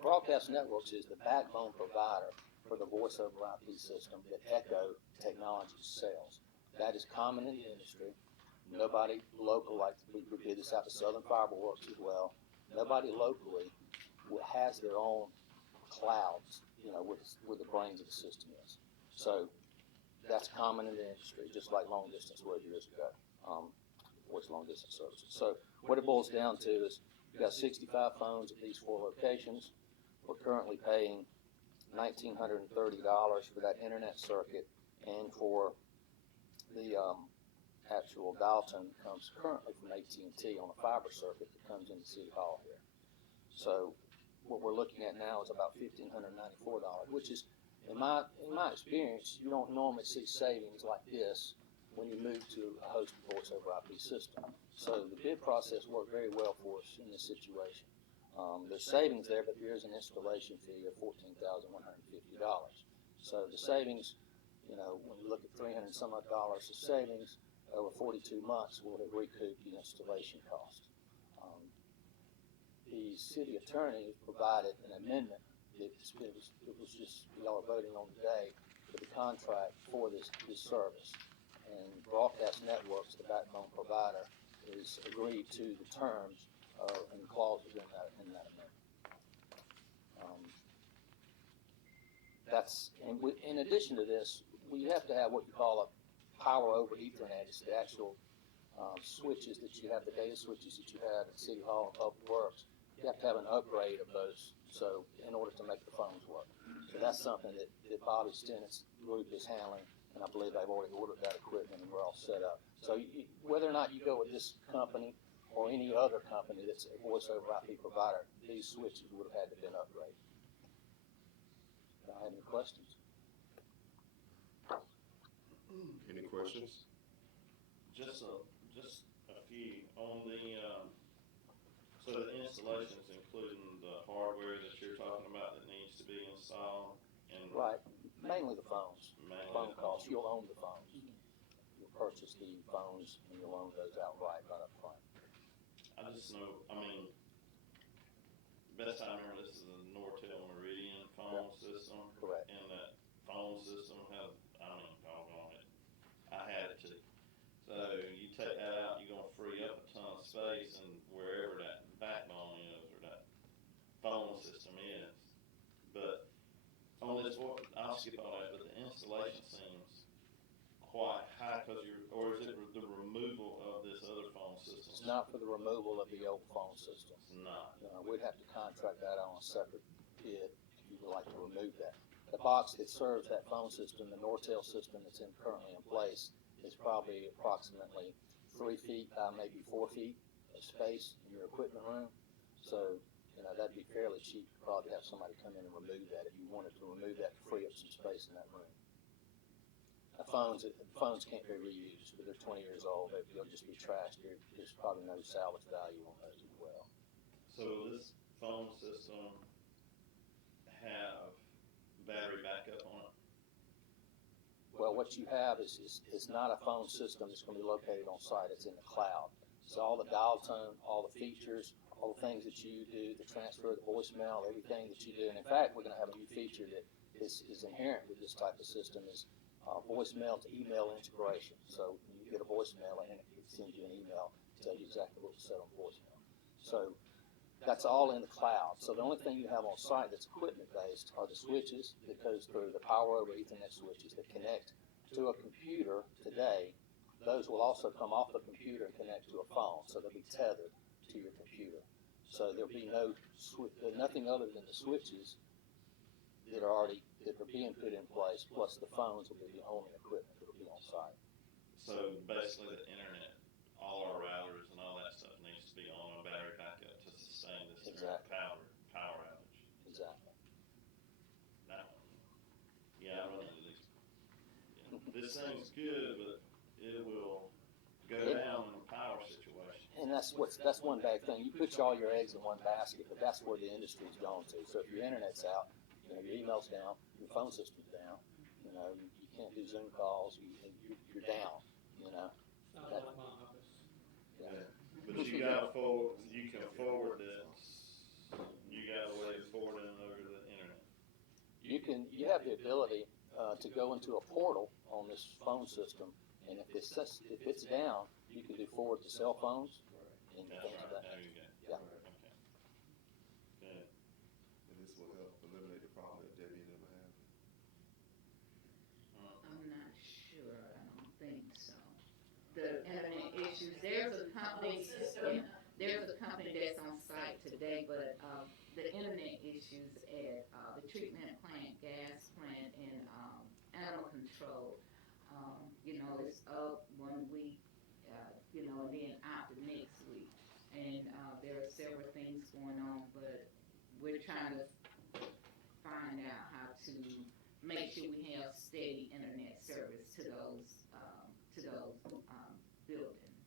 Broadcast Networks is the backbone provider for the voice over IP system that Echo Technologies sells. That is common in the industry. Nobody local, like we did this out to Southern Fiber Works as well. Nobody locally has their own clouds, where the brains of the system is. So that's common in the industry, just like long distance was years ago, voice long distance services. So what it boils down to is we've got 65 phones at these 4 locations. We're currently paying $1,930 for that internet circuit, and for the actual dial tone that comes currently from AT&T on a fiber circuit that comes into City Hall here. So what we're looking at now is about $1,594, which is, in my experience, you don't normally see savings like this when you move to a hosted voice over IP system. So the bid process worked very well for us in this situation. There's savings there, but there is an installation fee of $14,150. So the savings, when you look at $300 some odd of savings over 42 months, will have recouped the installation cost. The city attorney provided an amendment. It was just, y'all are voting on today for the contract for this service. And Broadcast Networks, the backbone provider, is agreed to the terms and clauses in that amendment. In addition to this, we have to have what you call a power over Ethernet. It's the actual switches that you have, the data switches that you have at City Hall and Public Works. You have to have an upgrade of those, so in order to make the phones work. So that's something that Bobby Stennett's group is handling, and I believe they've already ordered that equipment and we're all set up. So whether or not you go with this company or any other company that's a voice over IP provider, these switches would have had to have been upgraded. Do I have any questions? Any questions? Just a few on the, so the installations, including the hardware that you're talking about that needs to be installed, and Right, mainly the phones. mainly Phone costs, you'll own the phones. You'll purchase the phones and you'll own those outright right up front. I just know, best I remember, this is a Nortel Meridian phone system. Correct. And that phone system had, doggone it, I had it too. So you take that out, you space and wherever that backbone is or that phone system is. But on this, I'll skip all that, but the installation seems quite high because or is it the removal of this other phone system? It's not for the removal of the old phone system. It's not. We'd have to contract that on a separate bid if you would like to remove that. The box that serves that phone system, the Nortel system that's currently in place, is probably approximately 3 feet by maybe 4 feet of space in your equipment room. So, that'd be fairly cheap to probably have somebody come in and remove that if you wanted to remove that to free up some space in that room. Phones can't be reused, but they're 20 years old. They'll just be trashed. There's probably no salvage value on those as well. So will this phone system have battery backup on it? Well, what you have is not a phone system that's going to be located on site. It's in the cloud. So all the dial tone, all the features, all the things that you do, the transfer, the voicemail, everything that you do. And in fact, we're going to have a new feature that is inherent with this type of system is voicemail to email integration. So when you get a voicemail and it sends you an email to tell you exactly what you said on voicemail. So that's all in the cloud. So the only thing you have on site that's equipment based are the switches that goes through the power over Ethernet switches that connect to a computer today. Those will also come off the computer and connect to a phone, so they'll be tethered to your computer. So there'll be nothing other than the switches that are being put in place, plus the phones will be the only equipment that will be on site. So basically the internet, all our routers and all that stuff needs to be on a battery backup to sustain this Exactly. power outage. Exactly. Now, yeah, I run into these. This thing's good, but it will go down in a power situation. And that's one bad thing. You put all your eggs in one basket, but that's where the industry's gone to. So if your internet's out, your email's down, your phone system's down, you can't do Zoom calls, you're down, Sounds like my office. Yeah. But you can forward this. You got a way of forwarding over the internet. You have the ability to go into a portal on this phone system, and if it's down, you can do forward to cell phones and That's things right. of that. There you go. Yeah. Okay. Good. And this will help eliminate the problem that Debbie and them are having. I'm not sure, I don't think so. The internet issues, there's a company that's on site today, but, the internet issues at, the treatment plant, gas plant, and, animal control, it's up 1 week, and then out the next week. And, there are several things going on, but we're trying to find out how to make sure we have steady internet service to those buildings.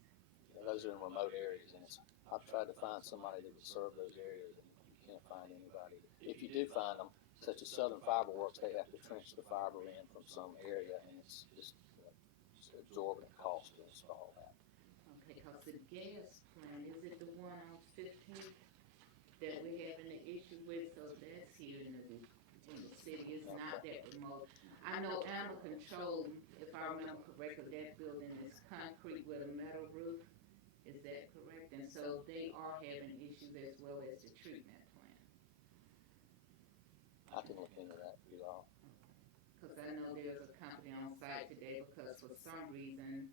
Yeah, those are in remote areas, and I've tried to find somebody that would serve those areas, and you can't find anybody. If you do find them, such as Southern Fiber Works, they have to trench the fiber in from some area, and it's just exorbitant cost to install that. Okay, because the gas plant, is it the one on 15th that we're having an issue with? So that's here in the city, it's not that remote. I know animal control, if I remember correctly, that building is concrete with a metal roof. Is that correct? And so they are having issues as well as the treatment plant. I can look into that for you all. Because I know there's a company on site today because for some reason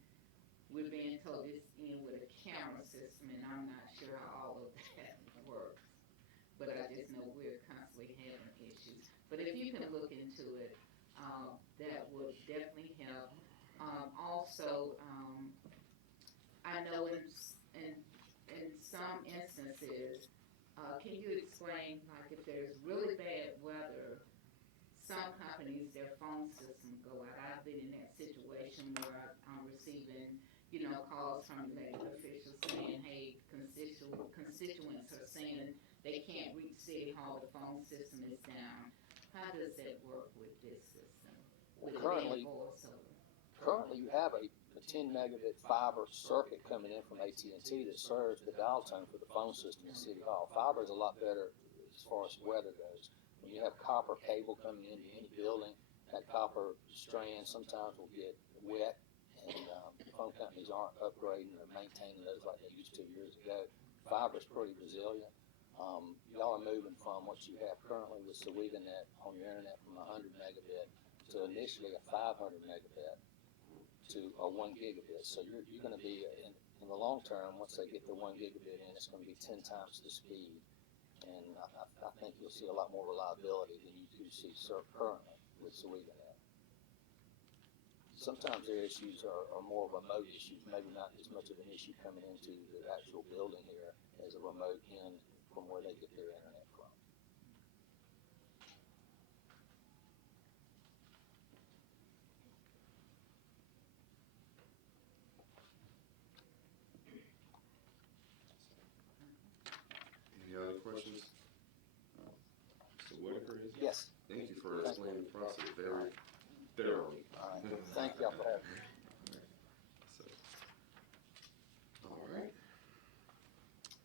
we're being told it's in with a camera system, and I'm not sure how all of that works. But I just know we're constantly having issues. But if you can look into it, that would definitely help. Also, I know in some instances, can you explain, like if there's really bad weather, some companies, their phone system go out. I've been in that situation where I'm receiving, calls from elected officials saying, hey, constituents are saying they can't reach City Hall, the phone system is down. How does that work with this system? With Currently, you have a 10 megabit fiber circuit coming in from AT&T that serves the dial tone for the phone system at City Hall. Fiber is a lot better as far as weather goes. When you have copper cable coming into any building, that copper strand sometimes will get wet and phone companies aren't upgrading or maintaining those like they used to years ago. Fiber's pretty resilient. Y'all are moving from what you have currently with SewegaNet on your internet from 100 megabit to initially a 500 megabit to a 1 gigabit. So you're going to be, in the long term, once they get the 1 gigabit in, it's going to be 10 times the speed. And I think you'll see a lot more reliability than you do see currently with SewegaNet. Sometimes their issues are more remote issues, maybe not as much of an issue coming into the actual building here as a remote end from where they get their internet from. Any other questions? Mr. Whitaker? Yes. Thank you for explaining the process very thoroughly. All right. Thank y'all for having me. All right.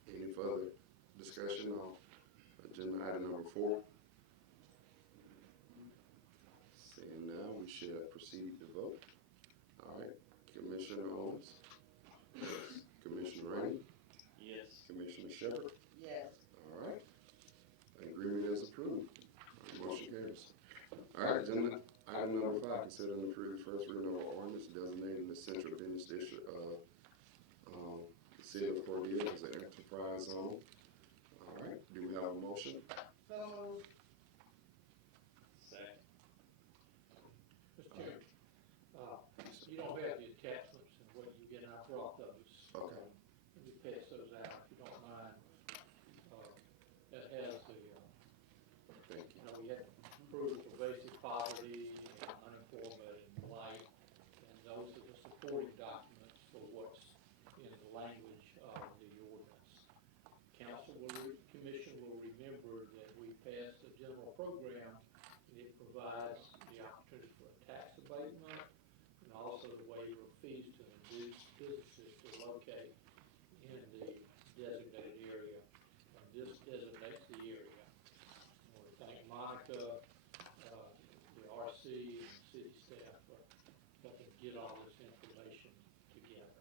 Any further discussion on agenda item number 4? Seeing now, we shall proceed to vote. All right. Commissioner Owens? Yes. Commissioner Rainey? Yes. Commissioner Shepherd? Yes. All right. Agreement is approved. Motion carries. All right, agenda item number 5, consider and approve the first reading of an ordinance designating the central business district of the city of Cordele as an enterprise zone. All right, do we have a motion? So moved. Second. Mr. Chairman, you don't have the attachments and what you get, I brought those. Okay. Let me pass those out if you don't mind. That has the, Thank you. we had to prove pervasive poverty and unemployment and blight, and those are the supporting documents for what's in the language of the ordinance. Commission will remember that we passed a general program, and it provides the opportunity for a tax abatement and also the waiver of fees to induce businesses to locate in the designated area. And this designates the area. I want to thank Monica, the RC, and the city staff for helping get all this information together.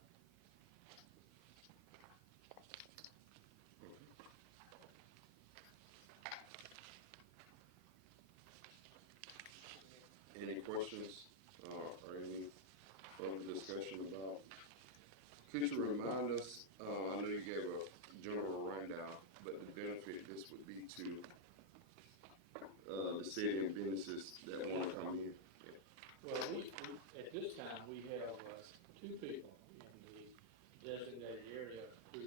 Any questions or any further discussion about? Could you remind us, I know you gave a general rundown, but the benefit this would be to the city and businesses that want to come in? Well, we at this time, we have 2 people in the designated area who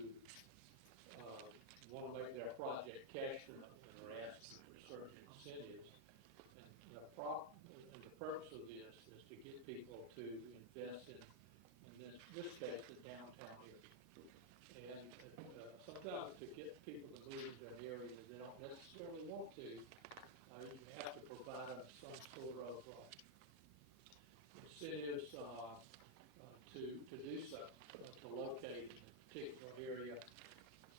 want to make their project cash flow and are asking for certain incentives. And the purpose of this is to get people to invest in this case, the downtown area. And sometimes to get people to move into an area that they don't necessarily want to, you have to provide them some sort of incentives to do so, to locate in a particular area.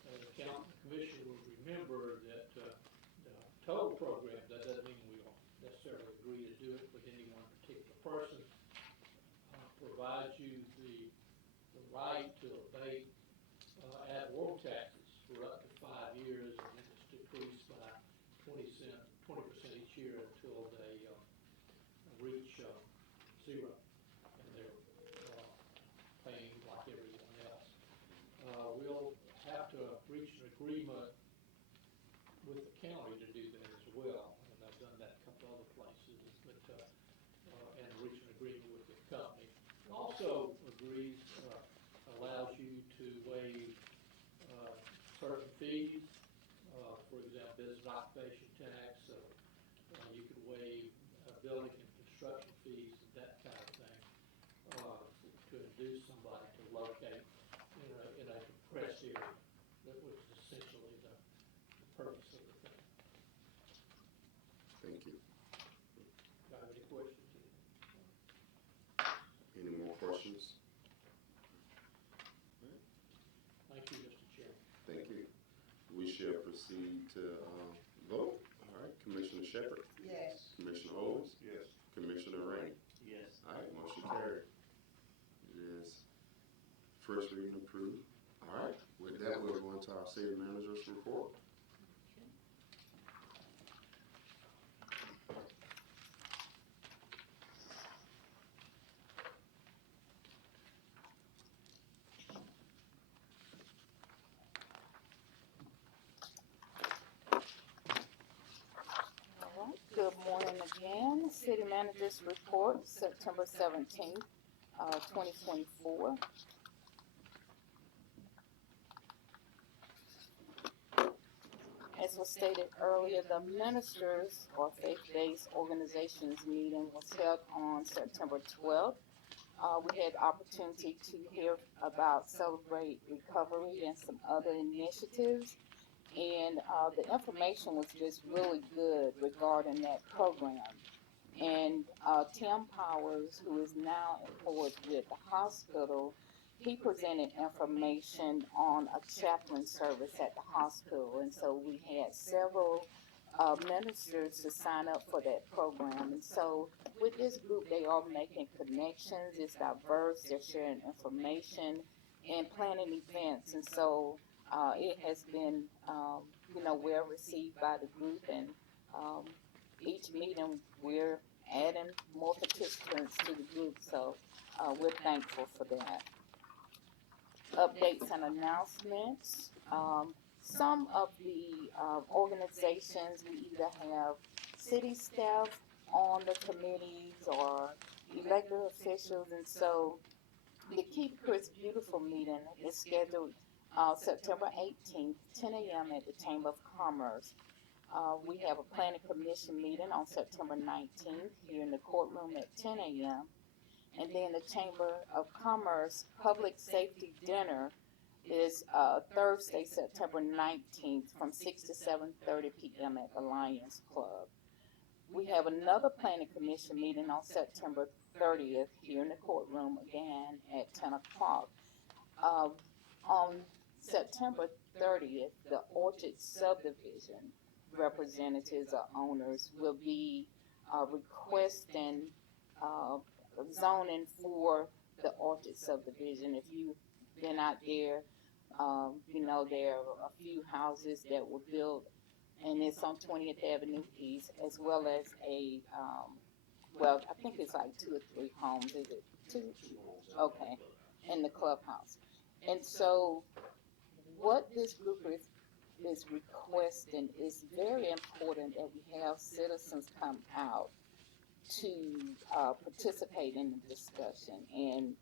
The commission will remember that the total program, that doesn't mean we don't necessarily agree to do it with any one particular person, provides you the right to abate ad valorem taxes for up to 5 years, and then it's decreased by 20% each year until they reach 0, and they're paying like everyone else. We'll have to reach an agreement with the county to do that as well, and I've done that a couple other places, but and reach an agreement with the company. It also allows you to waive certain fees, for example, business occupation tax. You could waive building and construction fees and that kind of thing to induce somebody to locate in a depressed area, which is essentially the purpose of the thing. Thank you. Got any questions? Any more questions? Thank you, Mr. Chairman. Thank you. We shall proceed to vote. All right, Commissioner Shepherd? Yes. Commissioner Owens? Yes. Commissioner Rainey? Yes. All right, motion carried. It is First reading approved. All right, with that, we'll go into our city manager's report. Good morning again. City Manager's Report, September 17th, 2024. As was stated earlier, the Ministers or Faith-Based Organizations meeting was held on September 12th. We had opportunity to hear about Celebrate Recovery and some other initiatives. And the information was just really good regarding that program. And Tim Powers, who is now employed with the hospital, he presented information on a chaplain service at the hospital. And so we had several ministers to sign up for that program. And so with this group, they are making connections. It's diverse. They're sharing information and planning events. And so it has been, well received by the group, and each meeting we're adding more participants to the group, so we're thankful for that. Updates and announcements. Some of the organizations, we either have city staff on the committees or elected officials, and so the Keep Chris Beautiful meeting is scheduled September 18th, 10 a.m. at the Chamber of Commerce. We have a planning commission meeting on September 19th here in the courtroom at 10 a.m. And then the Chamber of Commerce Public Safety Dinner is Thursday, September 19th from 6 to 7:30 p.m. at the Lions Club. We have another planning commission meeting on September 30th here in the courtroom again at 10 o'clock. On September 30th, the Orchard Subdivision representatives or owners will be requesting zoning for the Orchard Subdivision. If you've been out there, there are a few houses that were built, and it's on 20th Avenue East, as well as I think it's like 2 or 3 homes. Is it 2? Okay, in the clubhouse. And so what this group is requesting is very important that we have citizens come out to participate in the discussion and,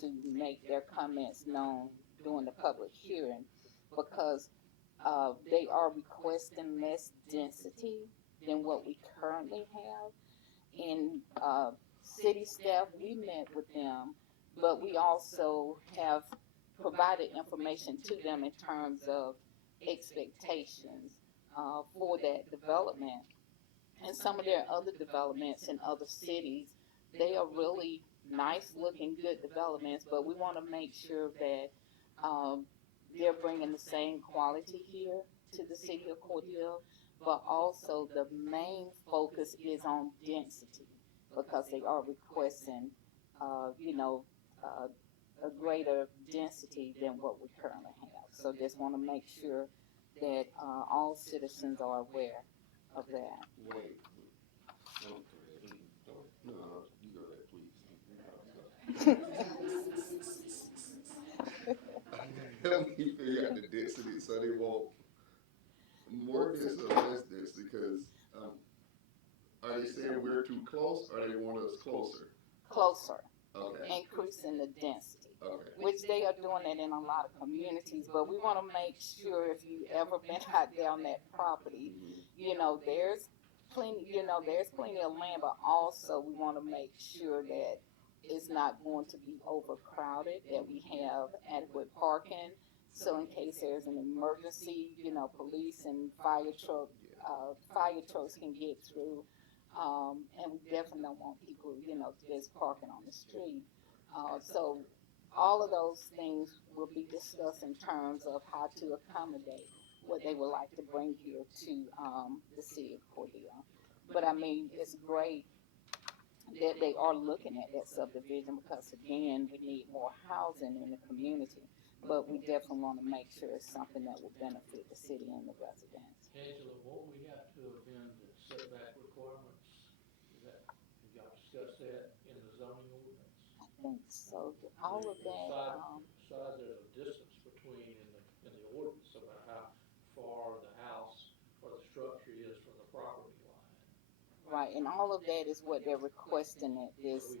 to make their comments known during the public hearing, because they are requesting less density than what we currently have. And city staff, we met with them, but we also have provided information to them in terms of expectations for that development. And some of their other developments in other cities, they are really nice looking, good developments, but we want to make sure that they're bringing the same quality here to the city of Cordele, but also the main focus is on density, because they are requesting, a greater density than what we currently have. So just want to make sure that all citizens are aware of that. Wait. No, you go ahead, please. Help me figure out the density so they want more density or less density, because are they saying we're too close, or they want us closer? Closer. Okay. Increasing the density. Okay. Which they are doing it in a lot of communities, but we want to make sure, if you ever been out there on that property, there's plenty of land, but also we want to make sure that it's not going to be overcrowded, that we have adequate parking, so in case there's an emergency, police and fire trucks can get through, and we definitely don't want people, just parking on the street. So all of those things will be discussed in terms of how to accommodate what they would like to bring here to the city of Cordele. But I mean, it's great that they are looking at that subdivision, because again, we need more housing in the community. But we definitely want to make sure it's something that will benefit the city and the residents. Angela, won't we have to amend the setback requirements? Is that, have y'all discussed that in the zoning ordinance? I think so. All of that, Besides, there's a distance between in the ordinance about how far the house or the structure is from the property line. right, and all of that is what they're requesting at this,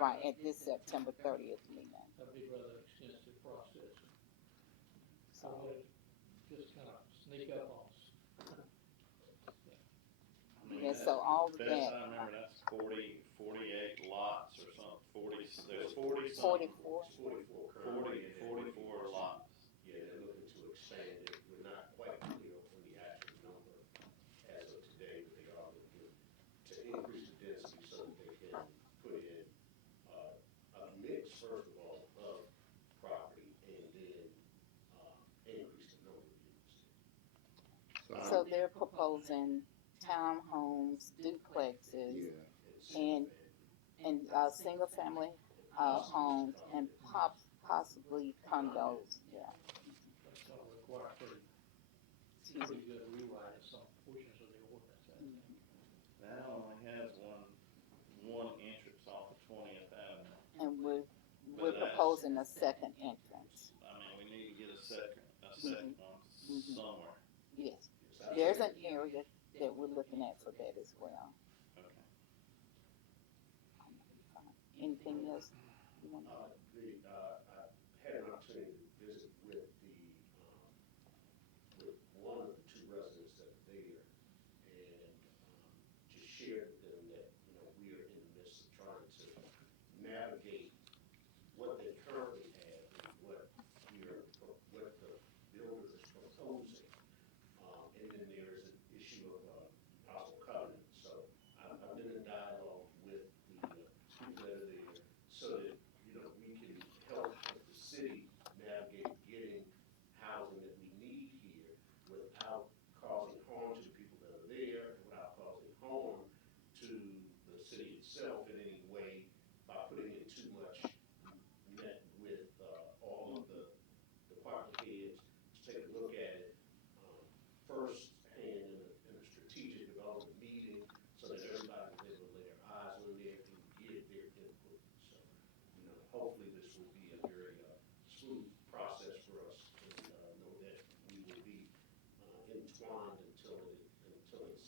right, at this September 30th meeting. That'd be rather extensive process. So just kind of sneak up on us. Yeah, so all of Best that. I remember, that's 48 lots or something, there's 40 something. 44. 44 lots. Yeah, they're looking to expand it. We're not quite clear on the actual number as of today, but they are looking to increase the density so that they can put in a mix, first of all, of property, and then increase the number of units. So they're proposing townhomes, duplexes, and single family homes, and possibly condos. Yeah. That's going to require pretty good rewrite of some portions of the ordinance, I think. That only has one entrance off of 20th Avenue. And we're proposing a second entrance. I mean, we need to get a second one somewhere. Yes. There's an area that we're looking at for that as well. Okay. Anything else you want to? I had an opportunity to visit with with one of the two residents that are there, and just shared with them that we are in the midst of trying to navigate what they currently have and what the builder is proposing. And then there is an issue of possible covenant. So I've been in dialogue with the people that are there so that we can help the city navigate getting housing that we need here without causing harm to the people that are there, and without causing harm to the city itself in any way by putting in too much net with all of the department heads to take a look at it first hand in a strategic development meeting so that everybody is able to lay their eyes on it and give their input. So, hopefully this will be a very smooth process for us, and know that we will be entwined until it's completed.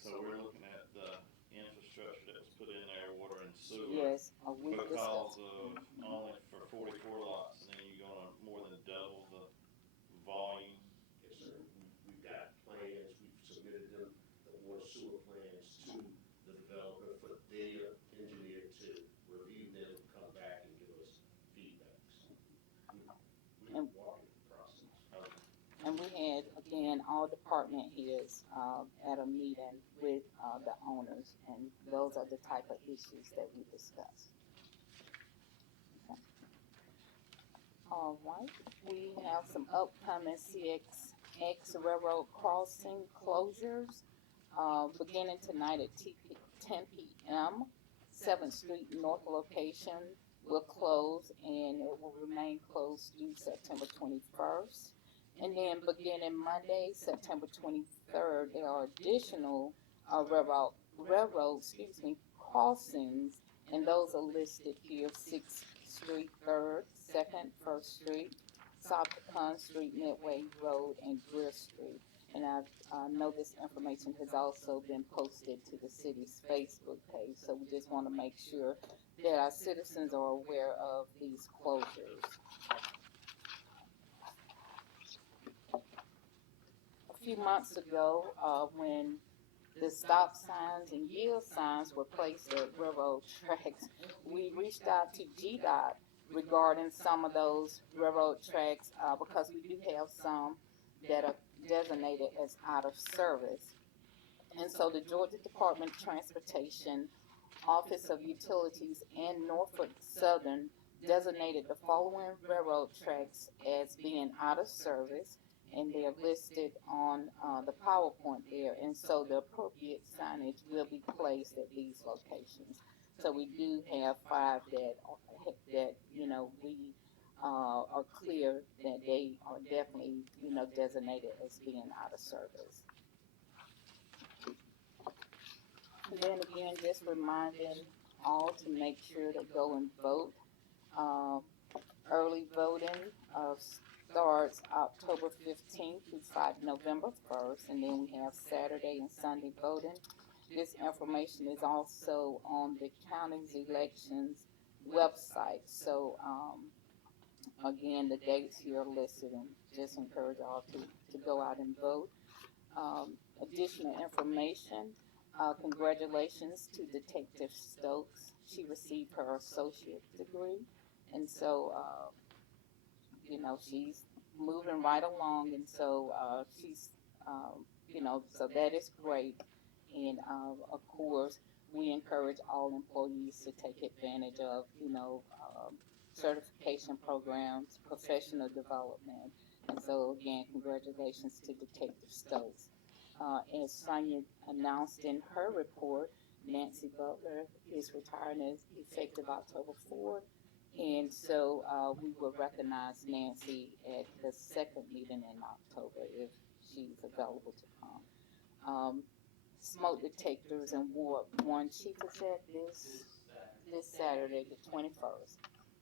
So we're looking at the infrastructure that was put in there, water and sewer. Yes, because of only for 44 lots, and then you're gonna more than double the volume. Yes, sir. We've got plans. We've submitted them, the water sewer plans, to the developer for their engineer to review them, come back and give us feedback. So we're walking the process. And we had, again, all department heads at a meeting with the owners, and those are the type of issues that we discussed. Okay. All right, we have some upcoming CX Railroad crossing closures, beginning tonight at 10 p.m. 7th Street North location will close, and it will remain closed through September 21st. And then beginning Monday, September 23rd, there are additional railroad crossings, and those are listed here: 6th Street, 3rd, 2nd, 1st Street, South Pecan Street, Midway Road, and Greer Street. And I know this information has also been posted to the city's Facebook page, so we just want to make sure that our citizens are aware of these closures. A few months ago, when the stop signs and yield signs were placed at railroad tracks, we reached out to GDOT regarding some of those railroad tracks because we do have some that are designated as out of service. And so the Georgia Department of Transportation, Office of Utilities, and Norfolk Southern designated the following railroad tracks as being out of service. and they're listed on the PowerPoint there. And so the appropriate signage will be placed at these locations. So we do have 5 that you know we are clear that they are definitely designated as being out of service. And then again, just reminding all to make sure to go and vote. Um, Early voting starts October 15th through November 1st, and then we have Saturday and Sunday voting. This information is also on the county's elections website. So again, the dates here are listed, and just encourage all to go out and vote. Additional information. Congratulations to Detective Stokes. She received her associate degree, and so she's moving right along, and so she's so that is great. And of course, we encourage all employees to take advantage of certification programs, professional development, and so again, congratulations to Detective Stokes. As Sonia announced in her report, Nancy Butler is retiring as effective October 4th. And so we will recognize Nancy at the second meeting in October if she's available to come. Smoke detectors in Ward 1, Chief, is that this Saturday, the 21st.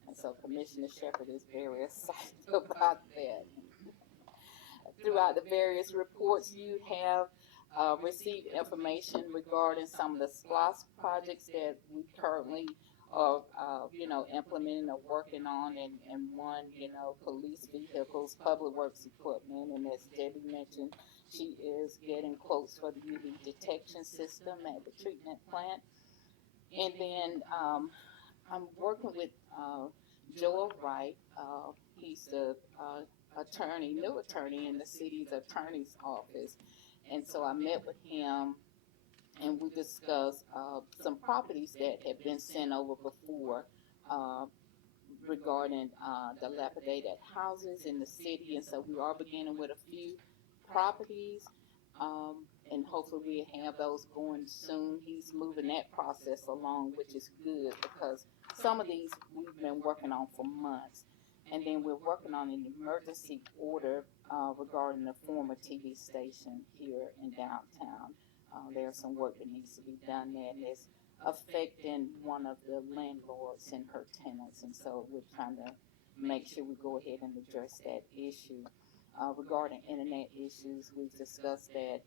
And so Commissioner Shepherd is very excited about that. Throughout the various reports, you have received information regarding some of the SPLOST projects that we currently are, implementing or working on, and one, police vehicles, public works equipment, and as Debbie mentioned, she is getting quotes for the UV detection system at the treatment plant. And then I'm working with Joel Wright. He's the new attorney in the city's attorney's office. And so I met with him and we discussed some properties that had been sent over before regarding dilapidated houses in the city. And so we are beginning with a few properties. And hopefully we have those going soon. He's moving that process along, which is good because some of these we've been working on for months. And then we're working on an emergency order regarding the former TV station here in downtown. There's some work that needs to be done there, and it's affecting one of the landlords and her tenants. And so we're trying to make sure we go ahead and address that issue. Regarding internet issues, we've discussed that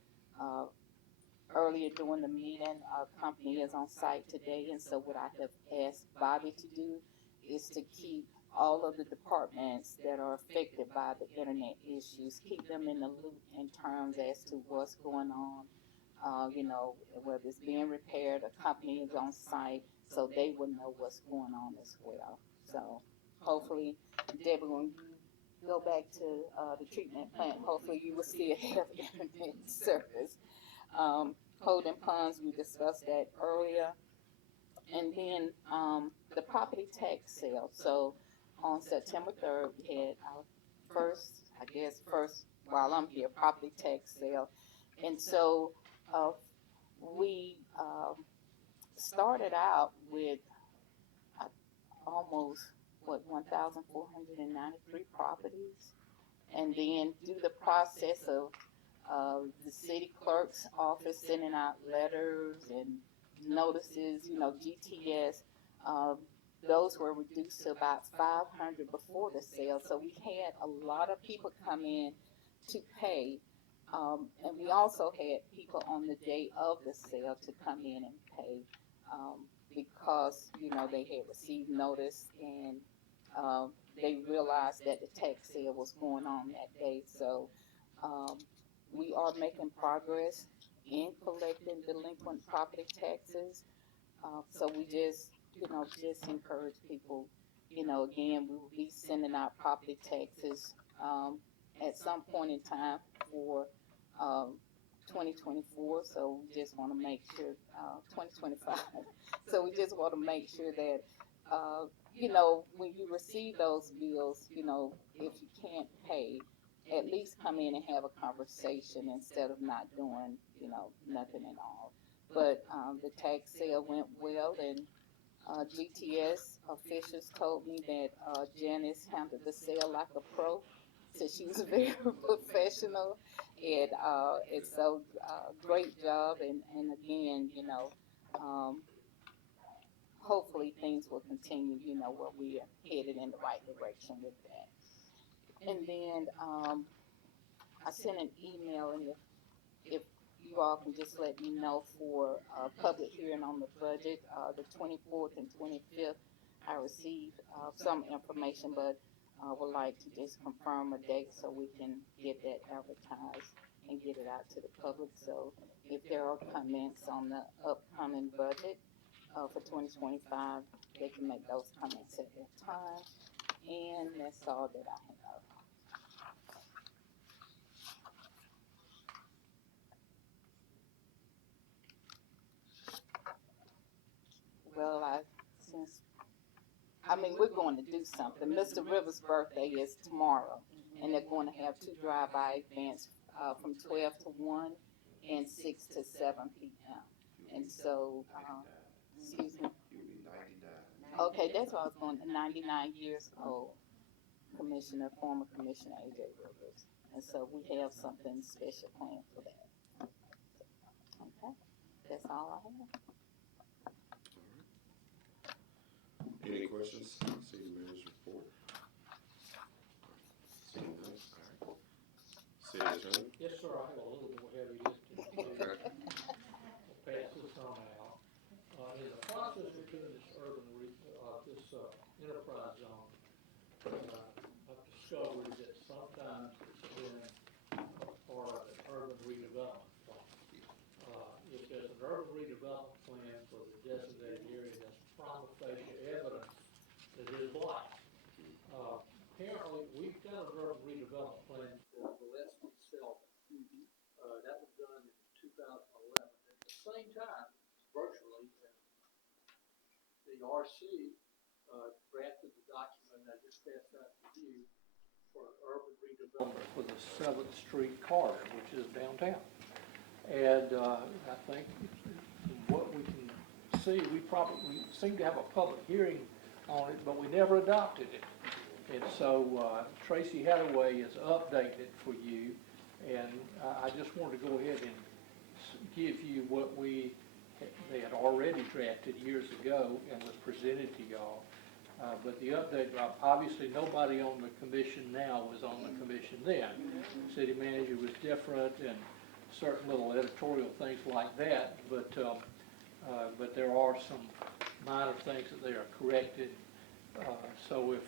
earlier during the meeting. Our company is on site today, and so what I have asked Bobby to do is to keep all of the departments that are affected by the internet issues, keep them in the loop in terms as to what's going on, whether it's being repaired, a company is on site, so they will know what's going on as well. So hopefully, Debbie, when you go back to the treatment plant, hopefully you will still have internet service. Holding ponds, we discussed that earlier. And then the property tax sale. So on September 3rd, we had our first while I'm here, property tax sale. And so we started out with almost, 1,493 properties. And then through the process of the city clerk's office sending out letters and notices, GTS, those were reduced to about 500 before the sale. So we had a lot of people come in to pay. And we also had people on the day of the sale to come in and pay because, they had received notice and they realized that the tax sale was going on that day. So we are making progress in collecting delinquent property taxes. So we just encourage people, again, we will be sending out property taxes at some point in time for 2024. So we just want to make sure, 2025. So we just want to make sure that, when you receive those bills, if you can't pay, at at least come in and have a conversation instead of not doing, you know, nothing at all. But the tax sale went well, and GTS officials told me that Janice handled the sale like a pro. So she was very professional, and so great job. And again, you know, hopefully things will continue, you know, where we are headed in the right direction with that. And then I sent an email, and if you all can just let me know for a public hearing on the budget, the 24th and 25th, I received some information, but I would like to just confirm a date so we can get that advertised and get it out to the public. So if there are comments on the upcoming budget for 2025, they can make those comments at that time. And that's all that I have. Well, we're going to do something. Mr. Rivers' birthday is tomorrow, and they're going to have 2 drive-by events from 12 to 1 and 6 to 7 p.m. And so, excuse me. He'll be 99. Okay, that's what I was going to, 99 years old, former Commissioner A.J. Rivers. And so we have something special planned for that. Okay, that's all I have. Any questions? City manager's report. Seeing none. All right. City attorney. Yes, sir, I have a little more heavy lifting to do. Okay. I'll pass this on out. In the process of doing this enterprise zone, I've discovered that sometimes it's been part of an urban redevelopment plan. If there's an urban redevelopment plan for the designated area, that's prima facie evidence that it is blocked. Apparently, we've got an urban redevelopment plan for Gillespie itself. That was done in 2011. At the same time, virtually, the RC drafted the document I just passed out to you for urban redevelopment for the 7th Street corridor, which is downtown. And I think what we can see, we seem to have a public hearing on it, but we never adopted it. And so Tracy Hathaway has updated it for you, and I just wanted to go ahead and give you what they had already drafted years ago and was presented to y'all. But the update, obviously nobody on the commission now was on the commission then. City manager was different and certain little editorial things like that, but there are some minor things that they are corrected. So if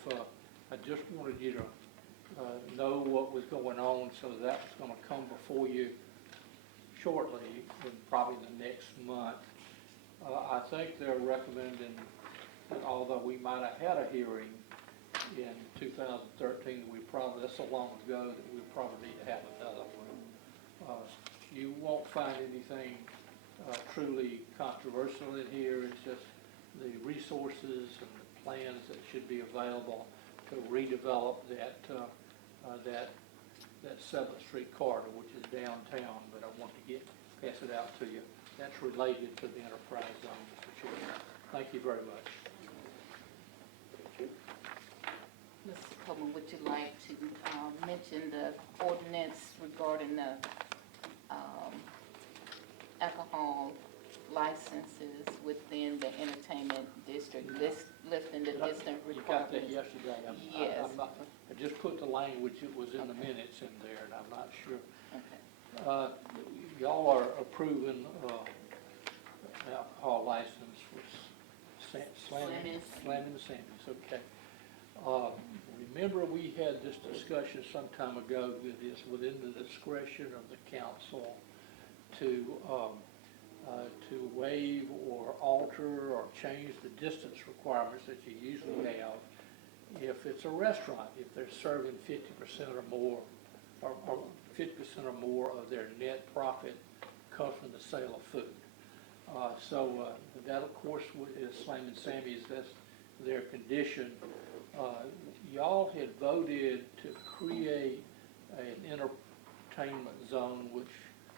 I just wanted you to know what was going on, so that was going to come before you shortly, in probably the next month. I think they're recommending that although we might have had a hearing in 2013, that's so long ago that we probably need to have another one. You won't find anything truly controversial in here. It's just the resources and the plans that should be available to redevelop that 7th Street corridor, which is downtown, but I want to pass it out to you. That's related to the enterprise zone, Mr. Chairman. Thank you very much. Mrs. Coleman, would you like to mention the ordinance regarding the alcohol licenses within the entertainment district, lifting the distance requirements? You got that yesterday. Yes. I just put the language that was in the minutes in there, and I'm not sure. Okay. Y'all are approving alcohol license for Slamming Sammy's, okay. Remember we had this discussion some time ago that it's within the discretion of the council to waive or alter or change the distance requirements that you usually have if it's a restaurant, if they're serving 50% or more, or 50% or more of their net profit comes from the sale of food. So that, of course, is Slamming Sammy's. That's their condition. Y'all had voted to create an entertainment zone, which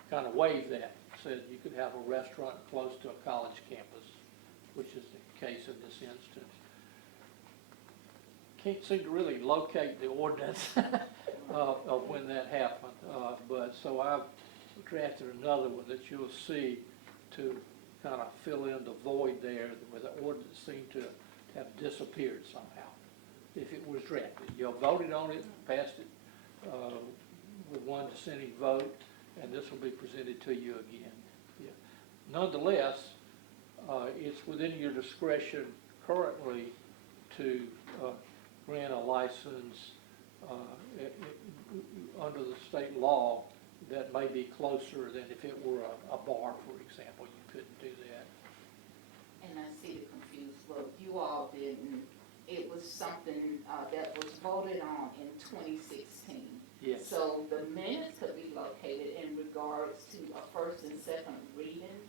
kind of waived that, said you could have a restaurant close to a college campus, which is the case in this instance. Can't seem to really locate the ordinance of when that happened, but so I've drafted another one that you'll see to kind of fill in the void there where the ordinance seemed to have disappeared somehow, if it was drafted. You voted on it, passed it with one dissenting vote, and this will be presented to you again. Yeah. Nonetheless, it's within your discretion currently to grant a license under the state law that may be closer than if it were a bar, for example. You couldn't do that. And I see the confused look. You all didn't, it was something that was voted on in 2016. Yes. So the minutes could be located in regards to a first and second reading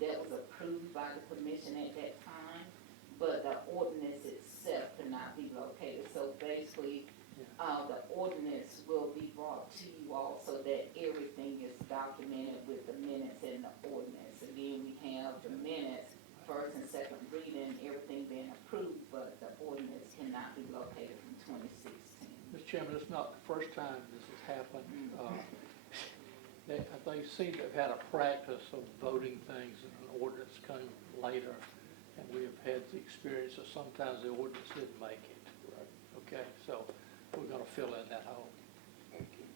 that was approved by the commission at that time, but the ordinance itself could not be located. So basically, the ordinance will be brought to you all so that everything is documented with the minutes and the ordinance. Again, we have the minutes, first and second reading, everything being approved, but the ordinance cannot be located from 2016. Mr. Chairman, it's not the first time this has happened. They seem to have had a practice of voting things and an ordinance came later, and we have had the experience that sometimes the ordinance didn't make it. Right. Okay, so we're going to fill in that hole. Thank you.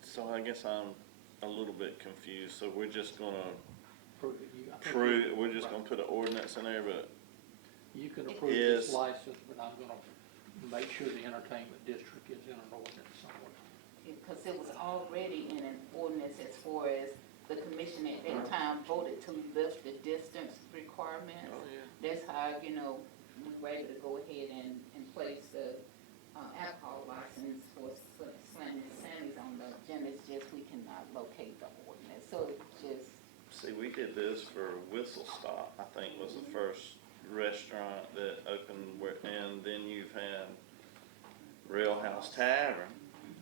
So I guess I'm a little bit confused. So we're just gonna Prove it. we're just gonna put an ordinance in there, but You can approve this license, but I'm going to make sure the entertainment district is in an ordinance somewhere. Because it was already in an ordinance as far as the commission at that time voted to lift the distance requirements. That's how, we were able to go ahead and place the alcohol license for Slam and Sammy's on the agenda. It's just we cannot locate the ordinance. So it's just. see, we did this for Whistle Stop, I think was the first restaurant that opened and then you've had Rail House Tavern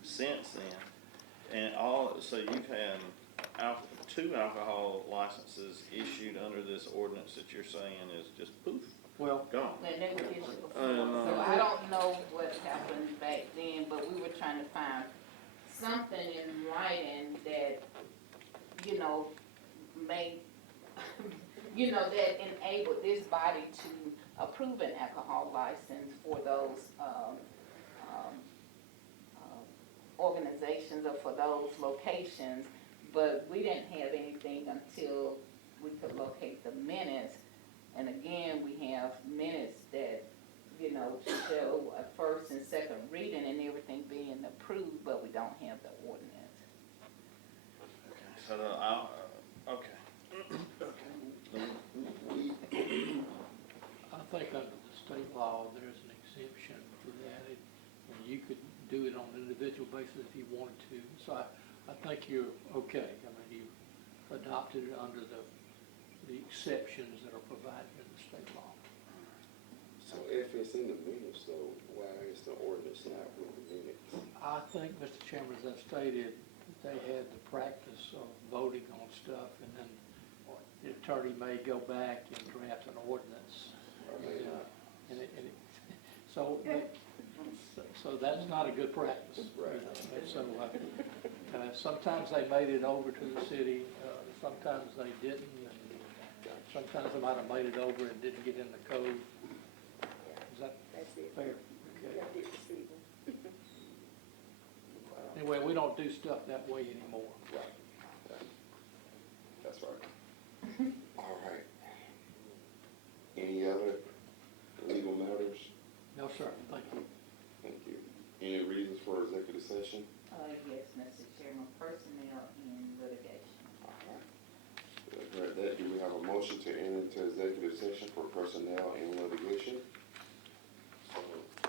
since then. And so you've had two alcohol licenses issued under this ordinance that you're saying is just poof, well, gone. And they were issued before, so I don't know what happened back then, but we were trying to find something in writing that, made, that enabled this body to approve an alcohol license for those, organizations or for those locations, but we didn't have anything until we could locate the minutes. And again, we have minutes that, show a first and second reading and everything being approved, but we don't have the ordinance. Okay, so I think under the state law, there's an exemption for that, and you could do it on an individual basis if you wanted to. So I think you're okay. I mean, you adopted it under the exceptions that are provided in the state law. So if it's in the minutes though, why is the ordinance not with the minutes? I think, Mr. Chairman, as I stated, they had the practice of voting on stuff, and then the attorney may go back and draft an ordinance. So that's not a good practice. Right. And so sometimes they made it over to the city, sometimes they didn't, and sometimes they might have made it over and didn't get in the code. Is that fair? Okay. Anyway, we don't do stuff that way anymore. Right. That's right. All right. Any other legal matters? No, sir, thank you. Thank you. Any reasons for executive session? Yes, Mr. Chairman, personnel and litigation. All right. Heard that. Do we have a motion to enter into executive session for personnel and litigation?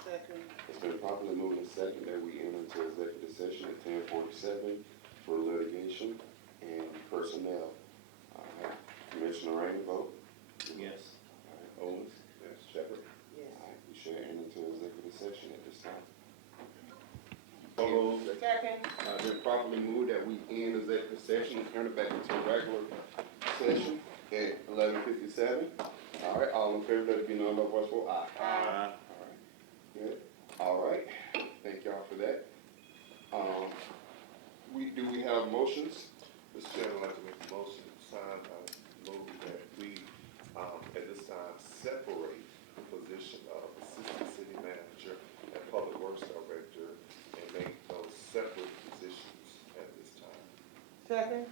Second. It's been properly moved and second that we enter into executive session at 10:47 for litigation and personnel. All right. Commissioner Rainey, vote. yes. All right. Owens? Yes. Shepherd? Yes. All right. We should enter into executive Second. Been properly moved that we end executive session and turn it back into regular session at 11:57. All right, all in favor, let it be known by voice vote, aye. Aye. All right, good. All right, thank y'all for that. Do we have motions? Mr. Chairman, I'd like to make a motion, move that we, at this time, separate the position of Assistant City Manager and Public Works Director and make those separate positions at this time. Second.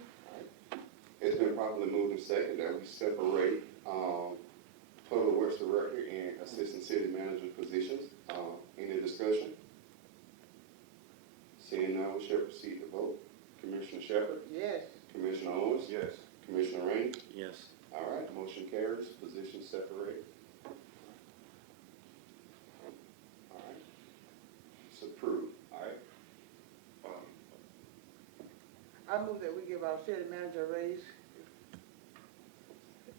It's been properly moved and second that we separate, Public Works Director and Assistant City Manager positions. Any discussion? Seeing none, we shall proceed to vote. Commissioner Shepherd? Yes. Commissioner Owens? Yes. Commissioner Rainey? Yes. All right, motion carries, position separated. All right, it's approved, all right. I move that we give our city manager a raise.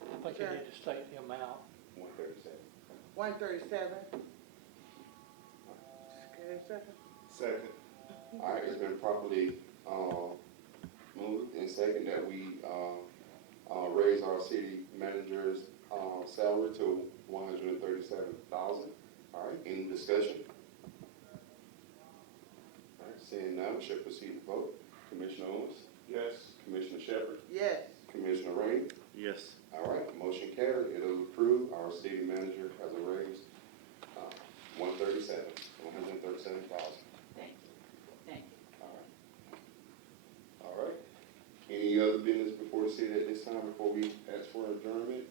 I think you need to state the amount. 137. 137. Okay, second. Second. All right, it's been properly, moved and second that we, raise our city manager's, salary to $137,000. All right, any discussion? All right, seeing none, we shall proceed to vote. Commissioner Owens? Yes. Commissioner Shepherd? Yes. Commissioner Rainey? Yes. All right, motion carried. It is approved. Our city manager has a raise, 137,000. Thank you, thank you. All right. All right. Any other business before the city at this time, before we ask for adjournment?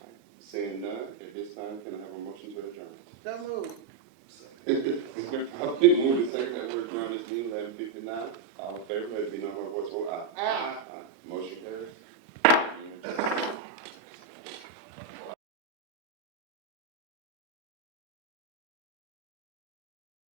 All right. Seeing none, at this time, can I have a motion to adjourn? So moved. It's been probably moved and second that we're adjourned this meeting, 11:59. All in favor, let it be known by voice vote, aye. Aye.